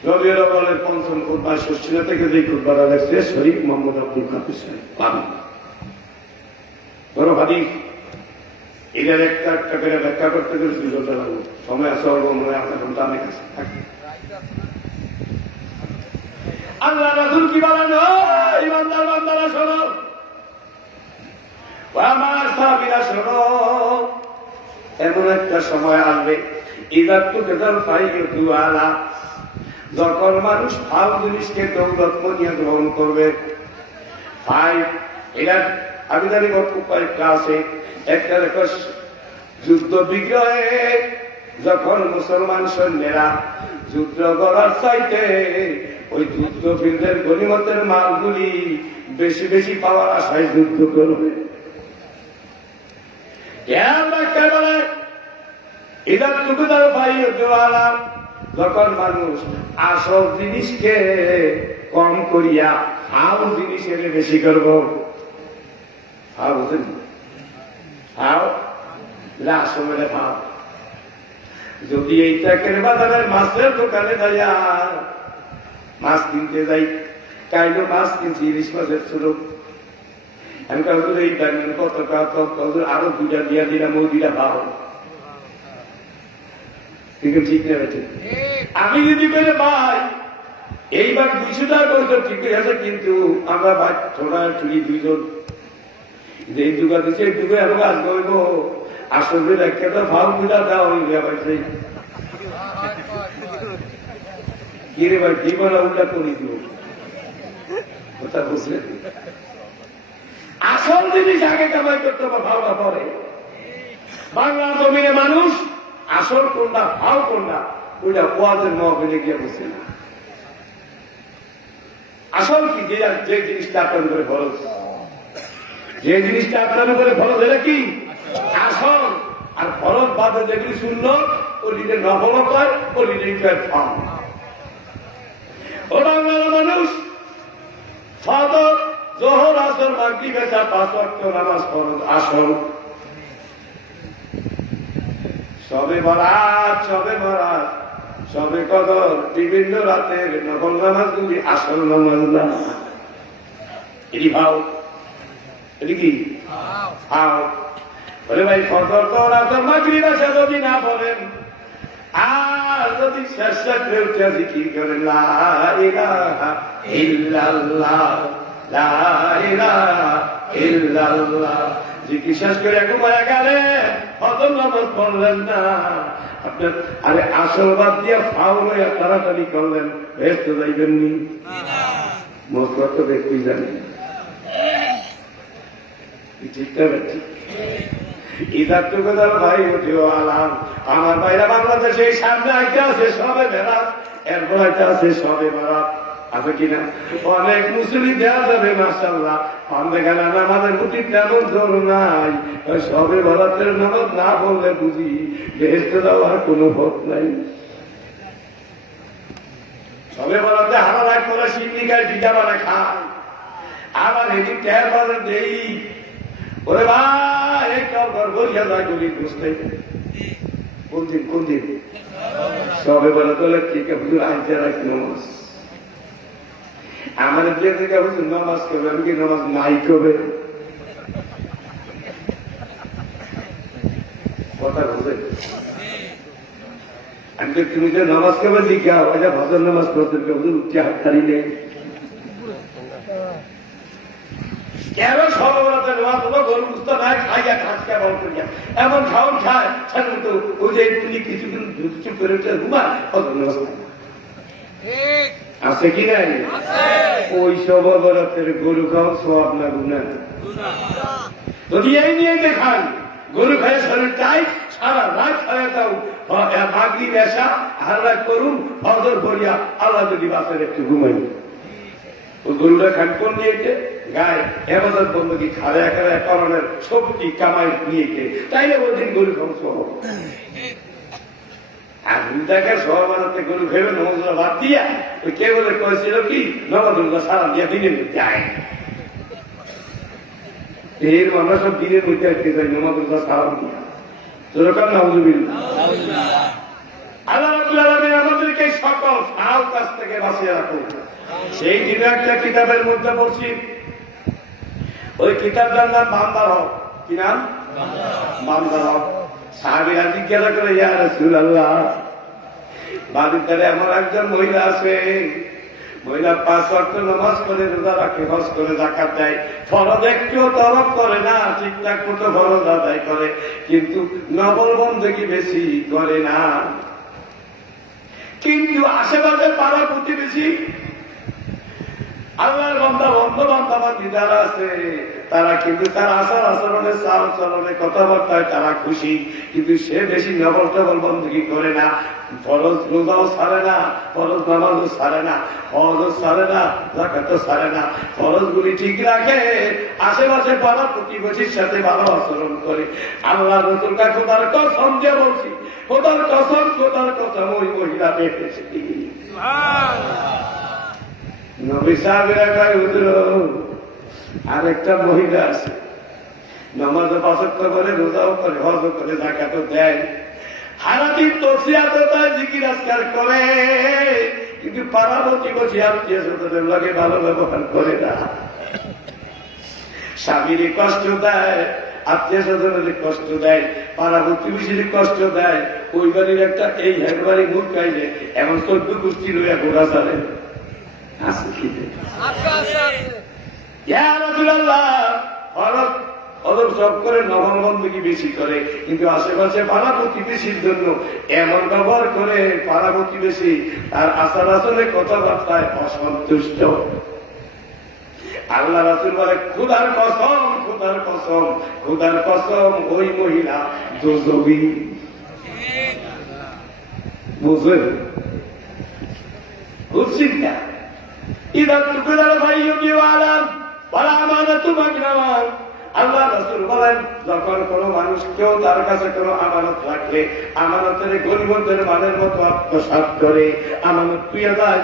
রবিউল আউয়ালের পঞ্চম খুতবা শস্যরা থেকে যে খুতবাটা লেখছে শরীফ মোহাম্মদ আব্দুল কাদের সাহেব পাবি। বড় হাদিস, এটার একটা একটা করে ব্যাখ্যা করতে গেলে 2 ঘন্টা লাগবে। সময় আছে অল্প, মনে হয় 1 ঘন্টা অনেক আছে। আল্লাহ রাসূল কি বলেন? ও ইমানদার বান্দারা শোনো, আমার সাহাবীরা শোনো, এমন একটা সময় আসবে যখন মানুষ ফাল জিনিসকে দৌলত মনিয়া গ্রহণ করবে। এটার আবিধানিক কয়েকটা আছে। একটা দেখো, যুদ্ধ বিগ্রহে যখন মুসলমান সৈন্যেরা যুদ্ধ করার চাইতে ওই যুদ্ধ ফিল্ডের গনিমতের মালগুলি বেশি বেশি পাওয়ার আশায় যুদ্ধ করবে। যখন মানুষ আসল জিনিসকে কম করিয়া ফাউ জিনিসের বেশি করব, ফাউ বুঝেন, ফাউ আসলে ফাউ। যদি এই ট্রাকের বাজারের মাছের দোকানে যাইয়া মাছ কিনতে যাই, কাইলো মাছ কিনছি ইলিশ মাছের ছোট, আমি কাউকে এই দাঁড়িয়ে কত আরো দুটা দিয়া দিলাম, ওই দুটা পাও, ঠিক না বেঠে? আমি যদি বলে ভাই এইবার 200 টাকা করতো ঠিক আছে, কিন্তু আমরা ভাই ছোড়া চুরি দুইজন এই দুগা দিচ্ছে, এই দুগে আরো কাজ করবো, আসলে একটা তো ভাব বুঝা দেওয়া হয়ে যাবে কি রে ভাই, কি বলা উল্টা করি দিব কথা বুঝলেন? আসল জিনিস আগে কামাই করতে হবে, ভাবনা পরে। বাংলার জমিনে মানুষ আসল কোনটা ভাও কোনটা ওইটা ওয়াজের মহফিলে গিয়ে বসে না। আসল কি, যে জিনিসটা আপনার উপরে ফরজ, যে জিনিসটা আপনার উপরে ফরজ, এটা কি আসল। আর ফরজ বাদে যেগুলি শুনলো ওলিতে নফল হয়, ওলিতে ফাম। ও বাংলার মানুষ ফজর, জোহর, আসর, মাগরিব, এশা 5 ওয়াক্ত নামাজ ফরজ আসল। সবে বরাত, সবে বরাত, সবে কদর, বিভিন্ন রাতের নফল নামাজগুলি আসল নামাজ না। এটি ভাও, এটি কি ভাও। বলে ভাই ফজর, জোহর, আসর, মাগরিব, এশা যদি না পড়েন, আর যদি শেষ রাত্রে উঠে জিকির করেন লা ইলাহা ইল্লাল্লাহ, লা ইলাহা ইল্লাল্লাহ, জিকির শেষ করে ঘুমায়া গেলেন, ফজর নামাজ পড়লেন না, আপনার আরে আসল বাদ দিয়া ফাউল হইয়া তাড়াতাড়ি করলেন, বেহেশতে যাইবেন নি? মসলা তো দেখতেই জানেন, ঠিকটা ঠিক। ইদার টুকু তার ভাই উঠেও আলাম, আমার ভাইরা বাংলাদেশে সামনে আইতে আছে সবে বেড়াত, এরপর আইতে আছে সবে বেড়াত, আছে কিনা? অনেক মুসলিম দেওয়া যাবে মাশাআল্লাহ, আমাদের গেলে আমাদের প্রতি তেমন জোর নাই, সবে বেড়াতের নামাজ না বললে বুঝি বেহেশতে যাওয়ার কোনো ভোট নাই। সবে বেড়াতে হারা করে সিন্নি খায়, পিঠা বানা খায়, আবার এদিন ট্যার বাজার দেই, ওরে ভাই এক ঘর বইয়া যায় গলি বুঝতে। কোন দিন সবে বলা তো ঠিক হুজুর আইতে রাখি নামাজ, আমার যে থেকে হুজুর নামাজ করবে, আমি কি নামাজ নাই করবে? কথা বুঝে আমি তো তুমি যে নামাজ করবে লিখাও, আচ্ছা ভজন নামাজ পড়তে হুজুর উঠে হাত খালি নেই কেন? সর্বরাতে গরু বুঝতে নাই, খাইয়া খাসকা বল করিয়া এমন খাওয়ান খায় সাধারণত ওই যে তুমি কিছুদিন চুপ করে উঠে ঘুমা, আছে কি নাই? ওই সর্বরাতের গরু খাওয়া সব না গুণা। যদি এই নিয়ে দেখান গরু খাইয়া শরীর চাই, সারা রাত খাইয়া দাও, মাগরিব এশা হাল্লা করুন, ফজর করিয়া আল্লাহ যদি বাসের একটু ঘুমাই, ওই গরুটা খান কোন নিয়েছে গায়ে হেফাজত বন্দী খাড়া খাড়া করণের শক্তি কামাই নিয়েছে, তাইলে ওই দিন গরু ধ্বংস হবে। আর দুটাকে সহ বানাতে গরু খেবে নমজা বাদ দিয়া, ওই কে বলে কয়েছিল কি নবাদুল্লাহ সারা দিয়া দিনের মধ্যে আয়, এর আমরা সব দিনের মধ্যে আসতে চাই নবাদুল্লাহ সারা দিয়া, যেরকম নাউজুবিল্লাহ। আল্লাহ রাব্বুল আলামিন আমাদেরকে সকল ফাল কাজ থেকে বাঁচিয়ে রাখুন। সেই দিনে একটা কিতাবের মধ্যে পড়ছি, ওই কিতাবটার নাম বান্দার হক। কি নাম? বান্দার হক। সাহাবীরা জিজ্ঞাসা করে, ইয়া রাসূলুল্লাহ, বাড়ির ধারে আমার একজন মহিলা আছে, মহিলা 5 ওয়াক্ত নামাজ পড়ে, রোজা রাখে, হজ করে, যাকাত দেয়, ফরজ একটুও তরক করে না, ঠিকঠাক মতো ফরজ আদায় করে, কিন্তু নফল বন্দেগী বেশি করে না, কিন্তু আশেপাশে পাড়া প্রতিবেশী আল্লাহর বান্দা বন্ধু বান্ধব বান্দাবান্দি যারা আছে তারা কিন্তু তার আচার আচরণে চাল চলনে কথাবার্তায় তারা খুশি, কিন্তু সে বেশি নবল টবল বন্দী করে না, ফরজ রোজাও ছাড়ে না, ফরজ নামাজও ছাড়ে না, হজও ছাড়ে না, যাকাতও ছাড়ে না, ফরজগুলি ঠিক রাখে, আশেপাশে পাড়া প্রতিবেশীর সাথে ভালো আচরণ করে। আল্লাহ রসুলটা খোদার কসম দিয়ে বলছি, খোদার কসম ওই মহিলা পেয়েছে। নবী সাহেবেরা কয় হুজুর আরেকটা মহিলা আছে, নামাজও পাঁচ ওয়াক্ত করে, রোজাও করে, হজও করে, যাকাতও দেয়, সারাদিন তসবিহাতও দেয়, জিকির আজকার করে, কিন্তু পাড়া প্রতিবেশী আত্মীয় স্বজনের লাগে ভালো ব্যবহার করে না। স্বামীর কষ্ট দেয়, আত্মীয় স্বজনের কষ্ট দেয়, পাড়া প্রতিবেশীর কষ্ট দেয়, ওই বাড়ির একটা এই হেডবাড়ি মুখ খাইলে এমন 14 গোষ্ঠী লইয়া ঘোরা চলে আছে কি সব করে নবল বন্দী বেশি করে, কিন্তু আশেপাশে পাড়া প্রতিবেশীর জন্য এমন ব্যবহার করে পাড়া প্রতিবেশী তার আচার আচরণে কথাবার্তায় অসন্তুষ্ট। আল্লাহ রাসূল বলে খোদার কসম, খোদার কসম, খোদার কসম ওই মহিলা দোজখী। বুঝলেন? বুঝছেন না? ইদার টুকুদার ভাই আলাম বলা আমানত মাগনামান। আল্লাহ রাসূল বলেন যখন কোন মানুষ কেউ তার কাছে কোনো আমানত রাখলে আমানতের গনিমতের মানের মতো আত্মসাৎ করে, আমানত পেয়ে যায়,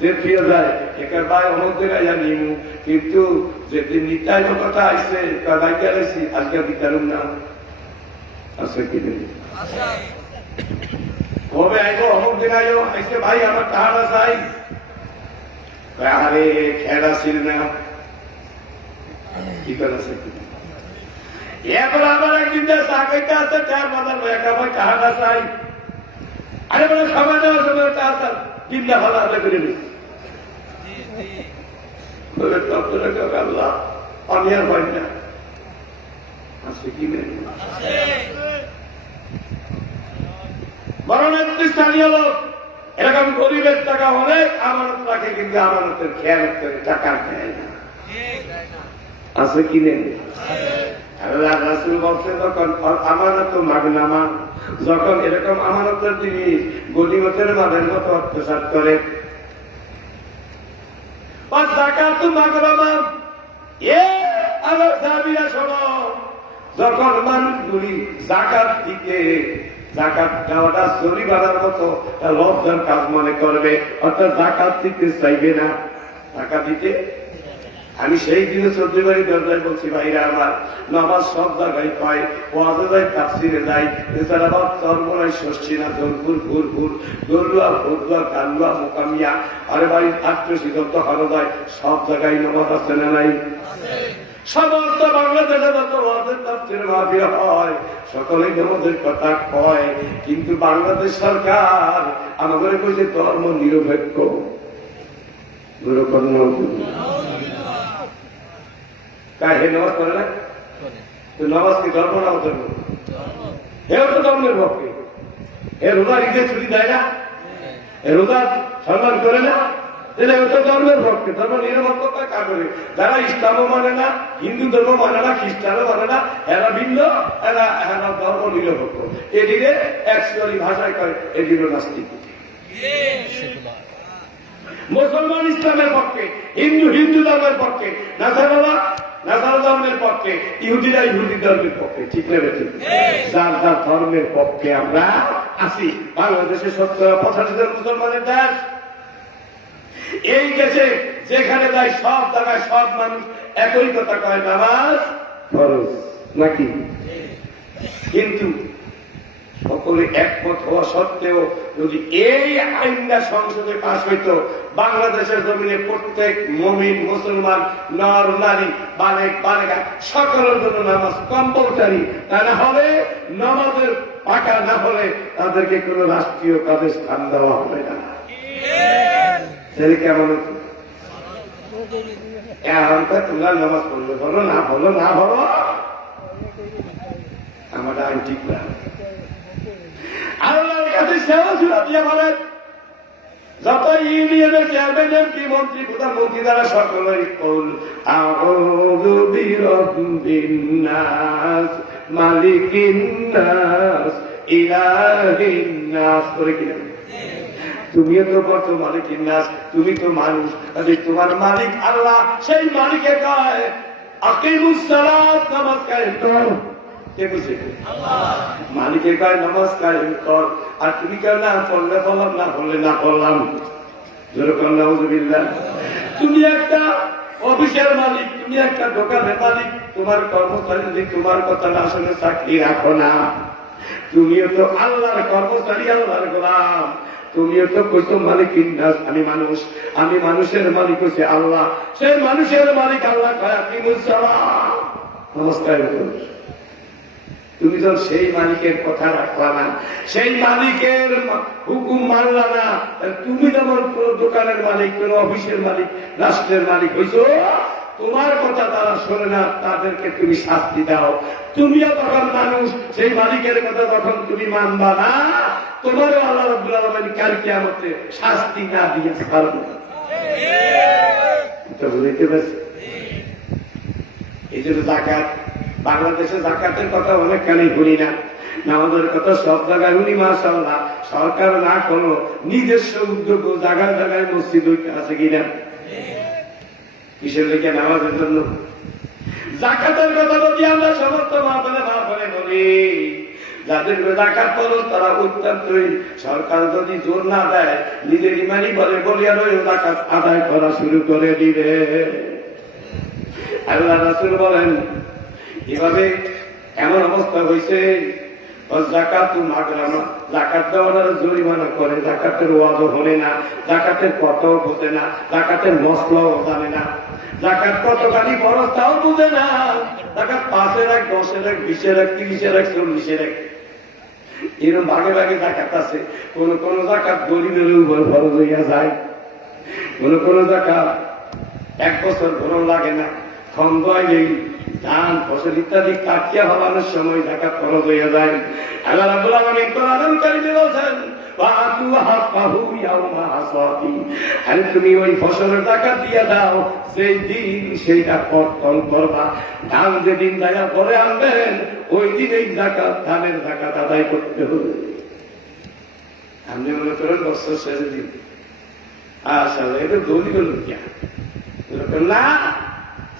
যে ফিরে যায় একে ভাই অমুক জায়গায় নিমু, কিন্তু যেদিন নিতাই কথা আইসে বাইকে আইসি আজকে দিতারুম না আছে কি নেই কবে আইব অমুক জায়গায় আইসে ভাই আমার টাকা চাই, আরে খেলা ছিল না কি করে এখন আমার একদিন চাকরিতে আছে চার বাজার একা ভাই টাকা চাই, আরে বলে সময় নেওয়ার সময় টাকা চিন্তা ভালো আদায় করে নিচ্ছি। আল্লাহ আমি আর পাই না আছে কি নেই বড় নেতৃস্থানীয় লোক এরকম গরিবের টাকা অনেক আমানত রাখে, কিন্তু আমানতের খেয়াল করে টাকা দেয় না আছে কি নেই। আল্লাহ রাসূল বলছে তখন আমানত মাগনামা, যখন এরকম আমানতের জিনিস গনিমতের মানের মতো আত্মসাৎ করে। আমার সাহাবীরা শোনো, যখন মানুষগুলি যাকাত দিতে যাকাত দেওয়াটা জরিমানার মতো লজ্জার কাজ মনে করবে, অর্থাৎ যাকাত দিতে চাইবে না, টাকা দিতে। আমি সেই দিনে চৌধুরী দরজায় বলছি ভাইরা আমার, নামাজ সব জায়গায় পাই, ওয়াজে যায়, তাফসিরে যাই, এছাড়া বা চরমরাই ষষ্ঠী না জলপুর ভুরভুর দরুয়া ভরদুয়া কালুয়া মোকামিয়া আরে বাড়ির আত্মীয়স্বজন হারো যায়, সব জায়গায় নামাজ আছে না নাই? সমস্ত বাংলাদেশে যত ওয়াজের তাফসিরে মাহফিল হয় সকলেই নামাজের কথা কয়, কিন্তু বাংলাদেশ সরকার আমাদের কইছে ধর্ম নিরপেক্ষ। হে নামাজ পড়ে না, তো নামাজ কি ধর্ম না ধর্ম? হেও তো ধর্মের পক্ষে, হে রোজা ঈদের ছুটি দেয় না, হে রোজা সম্মান করে না, তাহলে ও তো ধর্মের পক্ষে। ধর্ম নিরপেক্ষতা কাজ করে যারা ইসলামও মানে না, হিন্দু ধর্ম মানে না, খ্রিস্টানও মানে না, এরা ভিন্ন, এরা ধর্ম নিরপেক্ষ। এদিকে অ্যাকচুয়ালি ভাষায় কয় এদিকে নাস্তিক। মুসলমান ইসলামের পক্ষে, হিন্দু হিন্দু ধর্মের পক্ষে, নাসারা ধর্মের পক্ষে, ইহুদিরা ইহুদি ধর্মের পক্ষে। ঠিক না ঠিক? যার যার ধর্মের পক্ষে আমরা আছি। বাংলাদেশে 70-85 মুসলমানের দেশ। এই দেশে যেখানে যায় সব জায়গায় সব মানুষ একই কথা কয়, নামাজ ফরজ নাকি? কিন্তু সকলে একমত হওয়া সত্ত্বেও যদি এই আইনটা সংসদে পাশ হইত, বাংলাদেশের জমিনে প্রত্যেক মুমিন মুসলমান নর নারী বালেক বালেগা সকলের জন্য নামাজ কম্পালসারি, তা না হলে নামাজের পাকা না হলে তাদেরকে কোন রাষ্ট্রীয় কাজে স্থান দেওয়া হবে না। কেমন তোমরা নামাজ পড়লে বলো না, বলো না, বলো আমার আইন ঠিক না। আল্লাহর কাছে সেবা সুরা দিয়ে বলেন যত ইউনিয়নের চেয়ারম্যান এমপি মন্ত্রী প্রধানমন্ত্রী দ্বারা সকলের কল আউযু বিরাব্বিন নাস মালিকিন নাস ইলাহিন নাস করে কিনা তুমিও তো করছো মালিকিন নাস, তুমি তো মানুষ, তোমার মালিক আল্লাহ, সেই মালিকে কয় আকিমুস সালাত, নামাজ কায়েম কর। কে বুঝে? মালিকে কয় নামাজ কায়েম কর, আর তুমি কেন না পড়লে বললাম, না পড়লে না করলাম। যেরকম নাউযুবিল্লাহ। তুমি একটা অফিসের মালিক, তুমি একটা দোকানের মালিক, তোমার কর্মচারী যদি তোমার কথা না শুনে চাকরি রাখো না, তুমিও তো আল্লাহর কর্মচারী, আল্লাহর গোলাম। তুমিও তো কইছো মালিকিন নাস, আমি মানুষ, আমি মানুষের মালিক হচ্ছে আল্লাহ, সেই মানুষের মালিক আল্লাহ কয় আকিমুস সালাত, নমস্কার। তুমি যখন সেই মালিকের কথা রাখলা না, সেই মালিকের হুকুম মানলা না, তুমি যেমন কোন দোকানের মালিক, কোন অফিসের মালিক, রাষ্ট্রের মালিক হইছো, তোমার কথা তারা শোনে না, তাদেরকে তুমি শাস্তি দাও। তুমিও তখন মানুষ, সেই মালিকের কথা তখন তুমি মানবা না, তোমারও আল্লাহ রাব্বুল আলামিন কাল কিয়ামতে শাস্তি না দিয়ে ছাড়বে। এটা বুঝতে পারছি? এই জন্য জাকাত, বাংলাদেশে জাকাতের কথা অনেকখানি শুনি না, নামাজের কথা সব জায়গায় শুনি। মাশাআল্লাহ, সরকার না কোনো নিজস্ব উদ্যোগ জায়গায় জায়গায় মসজিদ আছে কিনা? কিসের লেগে? নামাজের জন্য। জাকাতের কথা যদি আমরা সমস্ত মাহফিলে বলি, যাদের জাকাত খরচ তারা অত্যন্তই, সরকার যদি জোর না দেয়, নিজের ইমানি বলে বলিয়া রয়ে জাকাত আদায় করা শুরু করে দিবে। আল্লাহ রাসূল বলেন, এভাবে এমন অবস্থা হয়েছে, জাকাত মাগরামা, জাকাত দেওয়ার জরিমানা করে, জাকাতের ওয়াজও হলে না, জাকাতের কতও বোঝে না, জাকাতের মশলাও জানে না, জাকাত কতখানি বড় তাও বুঝে না, জাকাত 5-এর 1, 10-এর 1, 20-এর 1, 30-এর 1, 40-এর 1, এরকম ভাগে ভাগে জাকাত আছে। কোন কোন জাকাত গরিবের উপর ফরজ হইয়া যায়, কোন কোন জাকাত 1 বছর ভরণ লাগে না, খন্দ আইলেই ধান ফসল ইত্যাদি কাটিয়া হওয়ানোর সময় জাকাত খরচ হইয়া যায়। আল্লাহ রাব্বুল আলামিন কোরআনুল কারীমে বলেন, ওয়াতু হাক্কাহু ইয়াওমা হাসাদি, আর তুমি ওই ফসলের জাকাত দিয়া দাও সেই দিন সেইটা কর্তন করবা। ধান যেদিন দায়া পরে আনবেন, ওই দিনেই জাকাত, ধানের জাকাত আদায় করতে হবে। আপনি মনে করেন বছর শেষের দিন, আসলে এটা দলিল লোকিয়া না,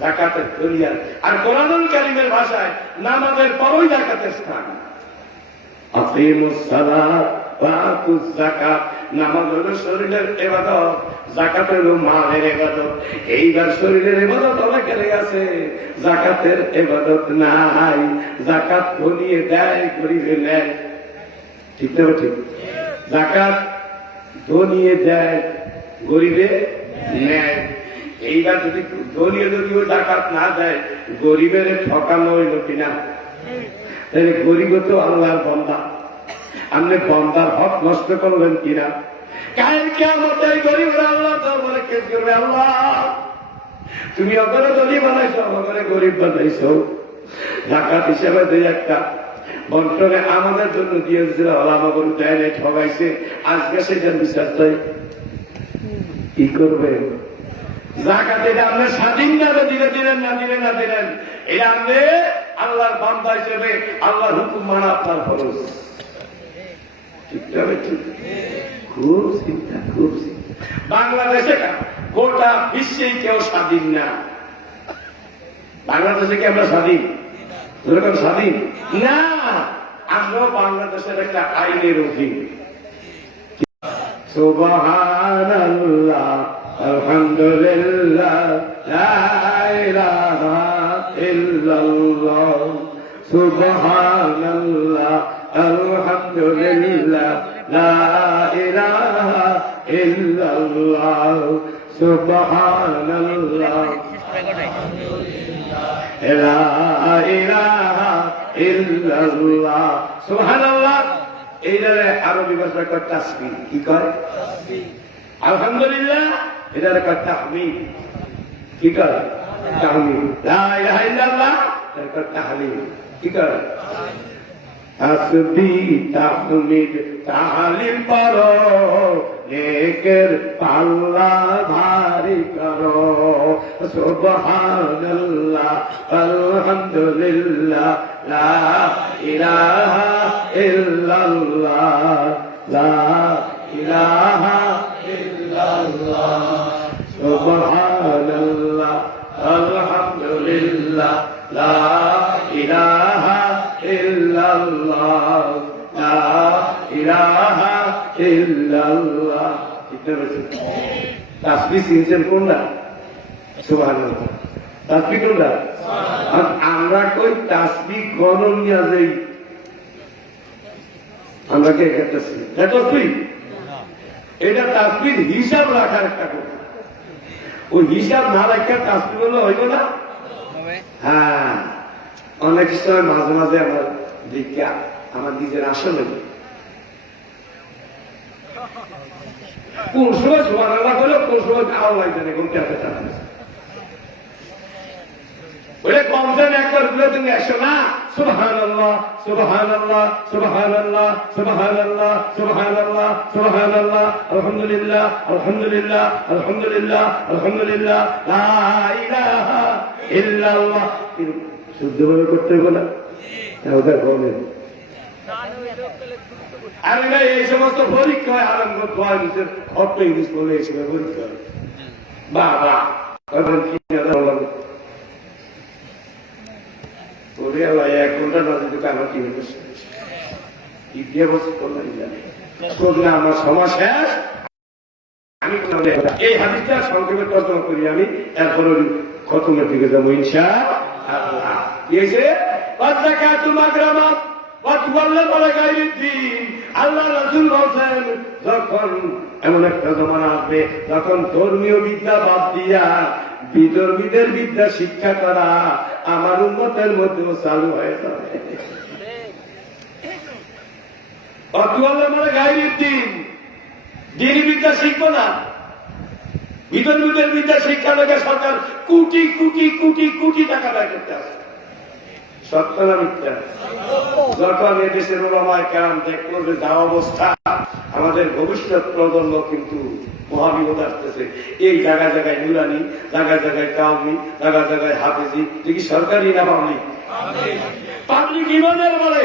জাকাতের দলিয়ার। আর কোরআনুল কারীমের ভাষায় নামাজের পরই জাকাতের স্থান। আকিমুস সালাত ওয়া আতুজ যাকাত, নামাজ হলো শরীরের ইবাদত, যাকাত হলো মালের ইবাদত। এইবার শরীরের ইবাদত অনেকের আছে, যাকাতের ইবাদত নাই। যাকাত ধনিয়ে দেয়, গরিবে নেয়। ঠিক না? ঠিক। যাকাত ধনিয়ে দেয়, গরিবে নেয়। এইবার যদি ধনী যদিও জাকাত না দেয়, গরিবের ঠকানো হইল কিনা? তাহলে গরিব তো আল্লাহর বান্দা, আপনি বান্দার হক নষ্ট করলেন কিনা? কাল কিয়ামতে গরিবরা আল্লাহ দরবারে কেস করবে, আল্লাহ তুমি অগরে ধনী বানাইছো, অগরে গরিব বানাইছো। জাকাত হিসেবে দুই একটা বন্টনে আমাদের জন্য দিয়েছিল, আমাদের দেয় নাই, ঠগাইছে। আজকে সেটার বিচার চাই, কি করবেন? জাকাত এটা আপনি স্বাধীন ভাবে দিলেন না দিলেন না দিলেন, এটা আপনি আল্লাহর বান্দা হিসেবে আল্লাহর হুকুম মানা আপনার ফরজ। খুব চিন্তা, খুব চিন্তা। বাংলাদেশে গোটা বিশ্বেই কেউ স্বাধীন না। বাংলাদেশে কি আমরা স্বাধীন? যেরকম স্বাধীন না, আমরাও বাংলাদেশের একটা আইনের অধীন। সুবহানাল্লাহ, আলহামদুলিল্লাহ, লা ইলাহা ইল্লাল্লাহ, সুবহানাল্লাহ, আলহামদুলিল্লাহ, লা ইলাহা ইল্লাল্লাহ, সুবহানাল্লাহ, লা ইলাহা ইল্লাল্লাহ, সুবহানাল্লাহ। এইটারে আরবি ভাষায় কয় তাসবিহ। কি কয়? আলহামদুলিল্লাহ, এটারে কয় তাহমিদ। কি কয়? তাহমিদ। লা ইলাহা ইল্লাল্লাহ, এটারে কয় তাহলিল। কি কয়? আসবি তাহমিদ তালিম পড়ো নেকের পাল্লা ভারী করো সুবহানাল্লাহ আলহামদুলিল্লাহ লা ইলাহা ইল্লাল্লাহ লা ইলাহা ইল্লাল্লাহ সুবহানাল্লাহ আলহামদুলিল্লাহ লা ইলাহা ইল্লাল্লাহ লা ইলাহা ইল্লাল্লাহ। তাসবিহ চিনছেন কোনটা? সুবহানাল্লাহ। তাসবিহ কোনটা? আমরা কই তাসবিহ গণন নিয়ে যাই, আমরা কে করতেছি তাসবিহ? এটা তাসবিহ হিসাব রাখার একটা কথা। ওই হিসাব না রাখা তাসবিহ হলো হইব না। হ্যাঁ, অনেক সময় মাঝে মাঝে আমার দীক্ষা আমার নিজের আসলে কোন সময় সুবহানাল্লাহ হলো, কোন সময় আল্লাহ জানে কোন ক্যাফে টাকা ওটা কমছেন একবার বলে তুমি 100 না। সুবহানাল্লাহ সুবহানাল্লাহ সুবহানাল্লাহ সুবহানাল্লাহ সুবহানাল্লাহ সুবহানাল্লাহ আলহামদুলিল্লাহ আলহামদুলিল্লাহ আলহামদুলিল্লাহ আলহামদুলিল্লাহ লা ইলাহা ইল্লাল্লাহ। শুদ্ধভাবে করতে হবে না, ওটা বলেন। আরে ভাই, এই সমস্ত পরীক্ষা হয় আরাম করতে হয়, নিজের অর্থ ইংলিশ বলে এই সময় পরীক্ষা হয়। বাবা এক ঘন্টা না যদি আমার কি আমার সময় শেষ। আমি এই হাদিসটা সংক্ষেপে তর্জমা করি আমি, এরপর খতমের দিকে যাবো ইনশাআল্লাহ। কি হয়েছে? আল্লাহ রাসূল বলছেন, যখন এমন একটা জমানা আসবে যখন ধর্মীয় বিদ্যা বাদ দিয়া বিধর্মীদের বিদ্যা শিক্ষা করা আমার উম্মতের মধ্যেও চালু হয়ে যাবে। দিনী বিদ্যা শিখবো না, বিধর্মীদের বিদ্যা শিক্ষা লেগে সরকার কোটি কোটি কোটি কোটি টাকা ব্যয় করতে আসে। সত্য না মিথ্যা? যখন এদেশের ওলামায়ে কেরাম দেখলো যে যা অবস্থা, আমাদের ভবিষ্যৎ প্রজন্ম কিন্তু মহাবিপদ আসতেছে, এই জায়গায় জায়গায় নুরানি, জায়গায় জায়গায় কাউমি, জায়গায় জায়গায় হাফেজি, দেখি সরকারি না পাবলিক? পাবলিক ইমানের বলে।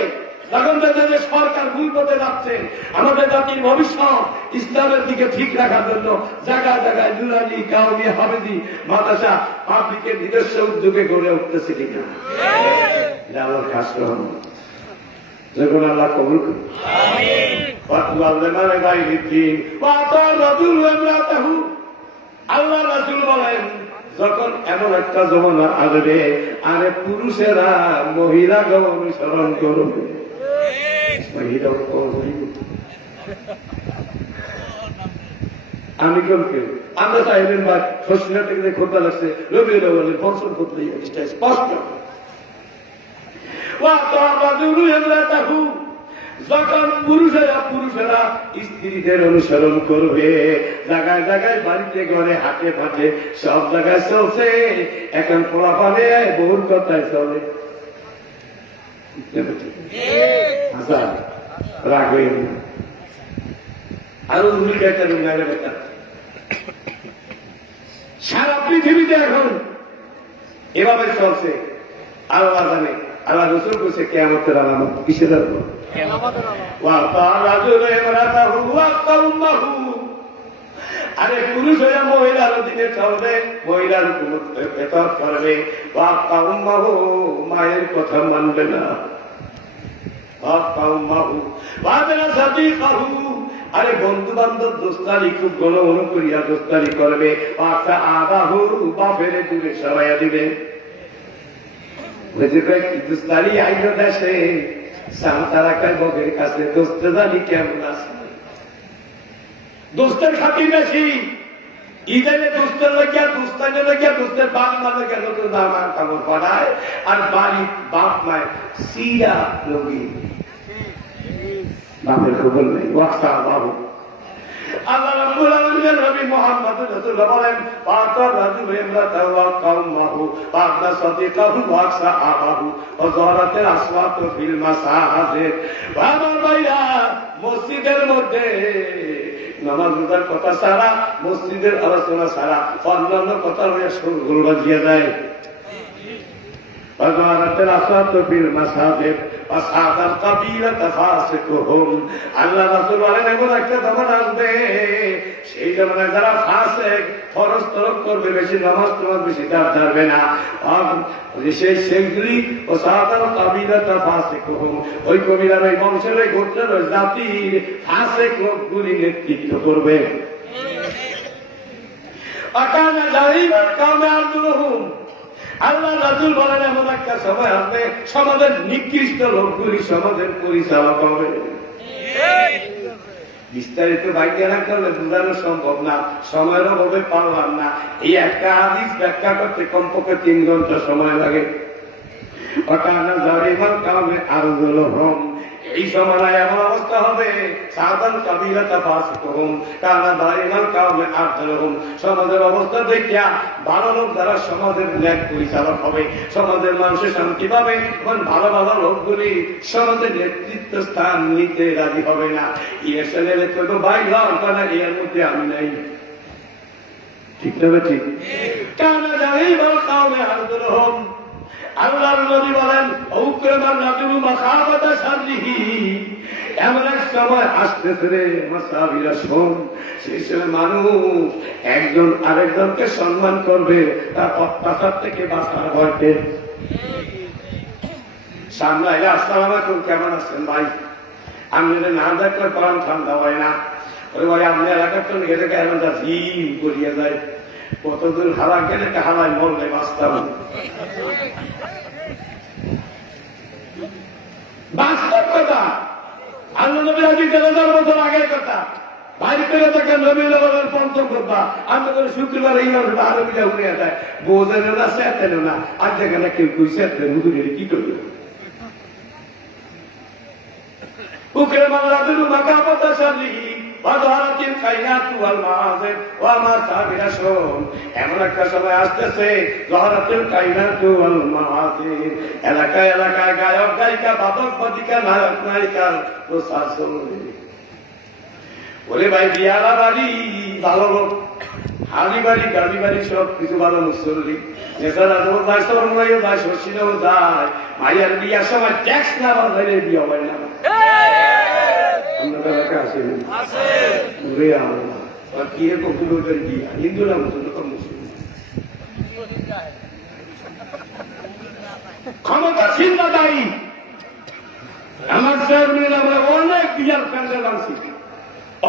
যখন দেখে যে সরকার ভুল পথে যাচ্ছে, আমাদের জাতির ভবিষ্যৎ ইসলামের দিকে ঠিক রাখার জন্য জায়গায় জায়গায় নুরানি, কাউমি, হাফেজি মাদ্রাসা পাবলিকের নিজস্ব উদ্যোগে গড়ে উঠতেছে কিনা, এটা আমার খাস গ্রহণ। যখন আল্লাহ কবুল করুন। আল্লাহ রাসূল বলেন, যখন এমন একটা জমানা আসবে, আরে পুরুষেরা মহিলাকে অনুসরণ করবে। আমি কেউ কেউ আমরা চাইলেন বা শশীরা থেকে খোঁজা লাগছে রবি রবি পঞ্চম করতে স্পষ্ট। যখন পুরুষেরা স্ত্রীদের অনুসরণ করবে, জায়গায় জায়গায় বাড়িতে ঘরে হাটে ফাটে সব জায়গায় চলছে, এখন পোলাপানে বহুর কথায় চলে। রাগ হয়ে আরো সারা পৃথিবীতে এখন এভাবে চলছে। আল্লাহ জানে, আল্লাহ রসুল করছে কিয়ামতের আলামত কিসের? আরে পুরুষ হয়ে মহিলার অধীনে চলবে, মহিলার ভেতর করবে, মায়ের কথা মানবে না। আরে বন্ধু বান্ধব দোস্তারি খুব ঘন ঘন করিয়া দোস্তারি করবে, আবাহু বাপের দূরে সরাইয়া দিবে। দোস্তারি আইল দেশে সাঁতারা কয় বগের কাছে দোস্তে জানি কেমন আছে। দোস্তের খাতির বেশি, ইদারে দোস্তের লাগিয়া দোস্তানে লাগিয়া দোস্তের বাপ মা লাগিয়া নতুন দামা কামড় পাড়ায়, আর বাড়ি বাপ মায় সিরা রোগী, বাপের খবর নেই। বাবু আল্লাহ রাব্বুল আলামিনের নবী মুহাম্মদ রাসূলুল্লাহ বলেন পাকা রাজুল ইমরাতাহু ওয়া কওমাহু পাকা সাদিকাহু ওয়া সাহাবাহু ওয়া যারাতের আসওয়াত ফিল মাসাজিদ। আমার ভাইরা, মসজিদের মধ্যে নামাজ রোজার কথা ছাড়া, মসজিদের আলোচনা ছাড়া অন্যান্য কথা হয়ে সুরগুল বাজিয়ে যায়। وزارت الأصوات في المساجد وصعد القبيلة فاسقهم। আল্লাহ রাসূল বলেন এমন একটা zaman আসবে, সেই জামানায় যারা ফাসিক, ফরজ তরক করবে, বেশি নামাজ তোমার বেশি দাঁড় ধরবে না, সেই সেগুলি وصعد القبيلة فاسقهم, ওই কবিরার, ওই বংশের, ওই গোত্রের, ওই জাতির ফাসিক লোকগুলি নেতৃত্ব করবে। وكان ظالما قوم يعذرهم। আল্লাহ রাসূল বলেন এমন একটা সময় আসবে, সমাজের নিকৃষ্ট লোকগুলি সমাজের পরিচালক হবে। বিস্তারিত ব্যাখ্যা না করলে বোঝানো সম্ভব না, সময়ের অভাবে পারলাম না। এই একটা হাদিস ব্যাখ্যা করতে কমপক্ষে 3 ঘন্টা সময় লাগে। ওয়াকানা যালিমান কাউমে আরজুলুহুম, এই সময় এমন অবস্থা হবে, সাদান কাবিরাতা ফাসিকুহুম কানা যালিমান কাউমে আরজুলুহুম, সমাজের অবস্থা দেখিয়া ভালো লোক যারা সমাজের ন্যায় পরিচালক হবে, সমাজের মানুষের শান্তি পাবে, এবং ভালো ভালো লোকগুলি সমাজের নেতৃত্ব স্থান নিতে রাজি হবে না। ইলেকশনের তো বাইরে কানা এর মধ্যে আমি নাই, ঠিক তবে ঠিক। কানা যালিমান কাউমে আরজুলুহুম, আল্লাহর নবী বলেন ঔক্রমান রাজুলু মাখাবাতা শাররিহি, এমন এক সময় আসতেছে রে মাসাবিরা, শোন, সেই সময় মানুষ একজন আরেকজনকে সম্মান করবে তার অত্যাচার থেকে বাঁচার ভয়তে। সামনে আইলে আসসালামু আলাইকুম, কেমন আছেন ভাই, আমি না দেখলে পরান ঠান্ডা হয় না, ওই ভাই আপনি এলাকার জন্য গেলে কেমন জিম করিয়া যায়, কতদূর হারা গেলে হারায় মরলে বাঁচতাম। বাস্তব কথা, আল্লাহ নবী আজ 3000 বছর আগের কথা। বাইরে করে দেখেন নবী বলেন পঞ্চম কথা, আমি করে শুক্রবার এই আরবিটা উড়ে যায়, বোঝেন না, সেতেন না, আর যেখানে কেউ কই সেতেন হুজুরের কি করবে। উকরে মামলাতুল মাকাবাতা শাররিহি ওয়াজারাতিল কায়নাতু ওয়াল মাআজিব ওয়া মা সাবিরা, শোন, এমন একটা সময় আসতেছে, জাহারাতুল কায়নাতু ওয়াল মাআজিব, এলাকায় এলাকায় গায়ক গায়িকা, বাদক বাদিকা, নায়ক নায়িকার প্রচার চলবে। ওরে ভাই, বিয়ারা বাড়ি ভালো লোক, হালি বাড়ি, গাড়ি বাড়ি, সব কিছু ভালো মুসল্লি, নেতারা যায়, সরমাইও যায়, শশীরাও যায়, মাইয়ার বিয়ার সময় ট্যাক্স না বাঁধাইলে বিয়ে হয় না। হিন্দু না মুসলমান, ক্ষমতাসীন না দায়ী। আমার চেয়ারম্যান আমরা অনেক বিয়ার প্যান্ডেল আনছি,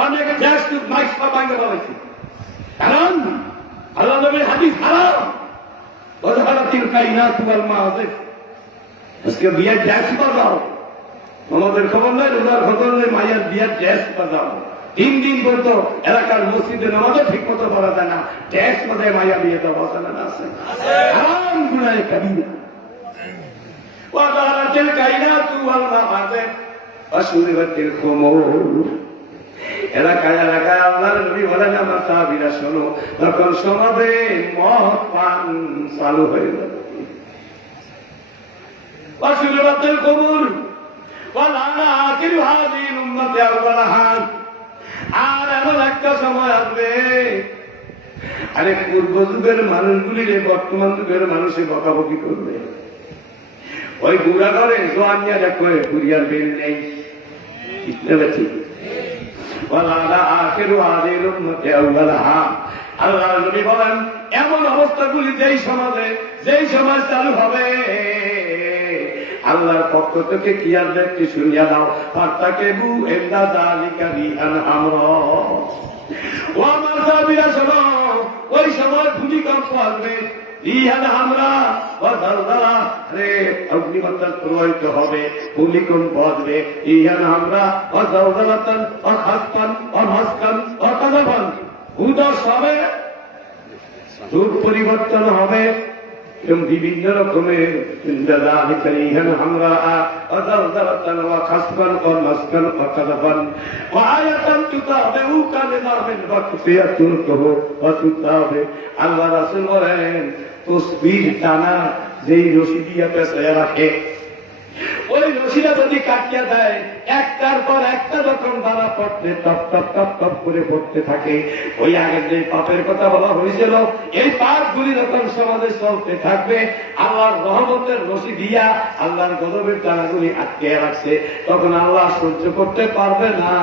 অনেক গ্যাস মাইসা ভাঙে বলেছি, কারণ আল্লাহ নবীর হাদিস হারাম, ওয়াজারাতিল কায়নাতু ওয়াল মাআজিব, আজকে বিয়ার গ্যাস বাজাও, আমাদের খবর নাই, রোজার খবর নেই, মায়ের বিয়ার গ্যাস বাজাও। 3 দিন পর্যন্ত এলাকার মসজিদে নামাজও ঠিক মতো পড়া যায় না, গ্যাস বাজায় মায়া বিয়ে দেওয়া আছে। হারাম গুনাহে কাবীরা। ওয়াজারাতিল কায়নাতু ওয়াল মাআজিব ওয়া শুরিবাতিল খুমুর, এলাকায় এলাকায় আল্লাহর নবী বলেন আমার সাহাবীরা শোনো, তখন সমাজে মদ পান চালু হয়ে যাবে। ওয়া শুরিবাতিল খুমুর ওয়ালানা আখিরু হাযিহিল উম্মতি আউওয়ালাহা, আর এমন একটা সময় আসবে, আরে পূর্ব যুগের মানুষগুলিরে বর্তমান যুগের মানুষে বকাবকি করবে। ওই বুড়া ঘরে জোয়ানিয়া দেখো কুরিয়ার বেল নেই, ঠিক। ওয়ালানা আখিরু হাযিহিল উম্মতি আউওয়ালাহা, আল্লাহর নবী বলেন এমন অবস্থাগুলি যেই সমাজ চালু হবে, আল্লাহর পক্ষ থেকে কিয়ামতকে শুনিয়া দাও, ফাতাকেবু ইনদা যালিকা রিহান আমরা। ও আমার সাহাবীরা শোনো, ওই সময় ভূমিকম্প আসবে, রিহান আমরা ওয়া যালজালা, রে অগ্নিমাত্রা প্রবাহিত হবে, ভূমিকম্প আসবে, রিহান আমরা ওয়া যালজালাতান ওয়া খাসফান ওয়া মাসকান ওয়া কাযাফান, ভূদশ হবে, যুগ পরিবর্তন হবে, এবং বিভিন্ন রকমের আল্লাহ রাসূল বলেন তসবিহ টানা যেই রশি দিয়া পেঁচাইয়া রাখে, ওই রশিটা যদি কাটিয়া দেয় একটার পর একটা যখন বাড়া পড়তে টপ টপ টপ টপ করে পড়তে থাকে, ওই আগের যে পাপের কথা বলা হয়েছিল এই পাপগুলি যখন সমাজে চলতে থাকবে, আল্লাহর রহমতের রশি দিয়া আল্লাহর গজবের টানাগুলি আটকে রাখছে, তখন আল্লাহ সহ্য করতে পারবে না,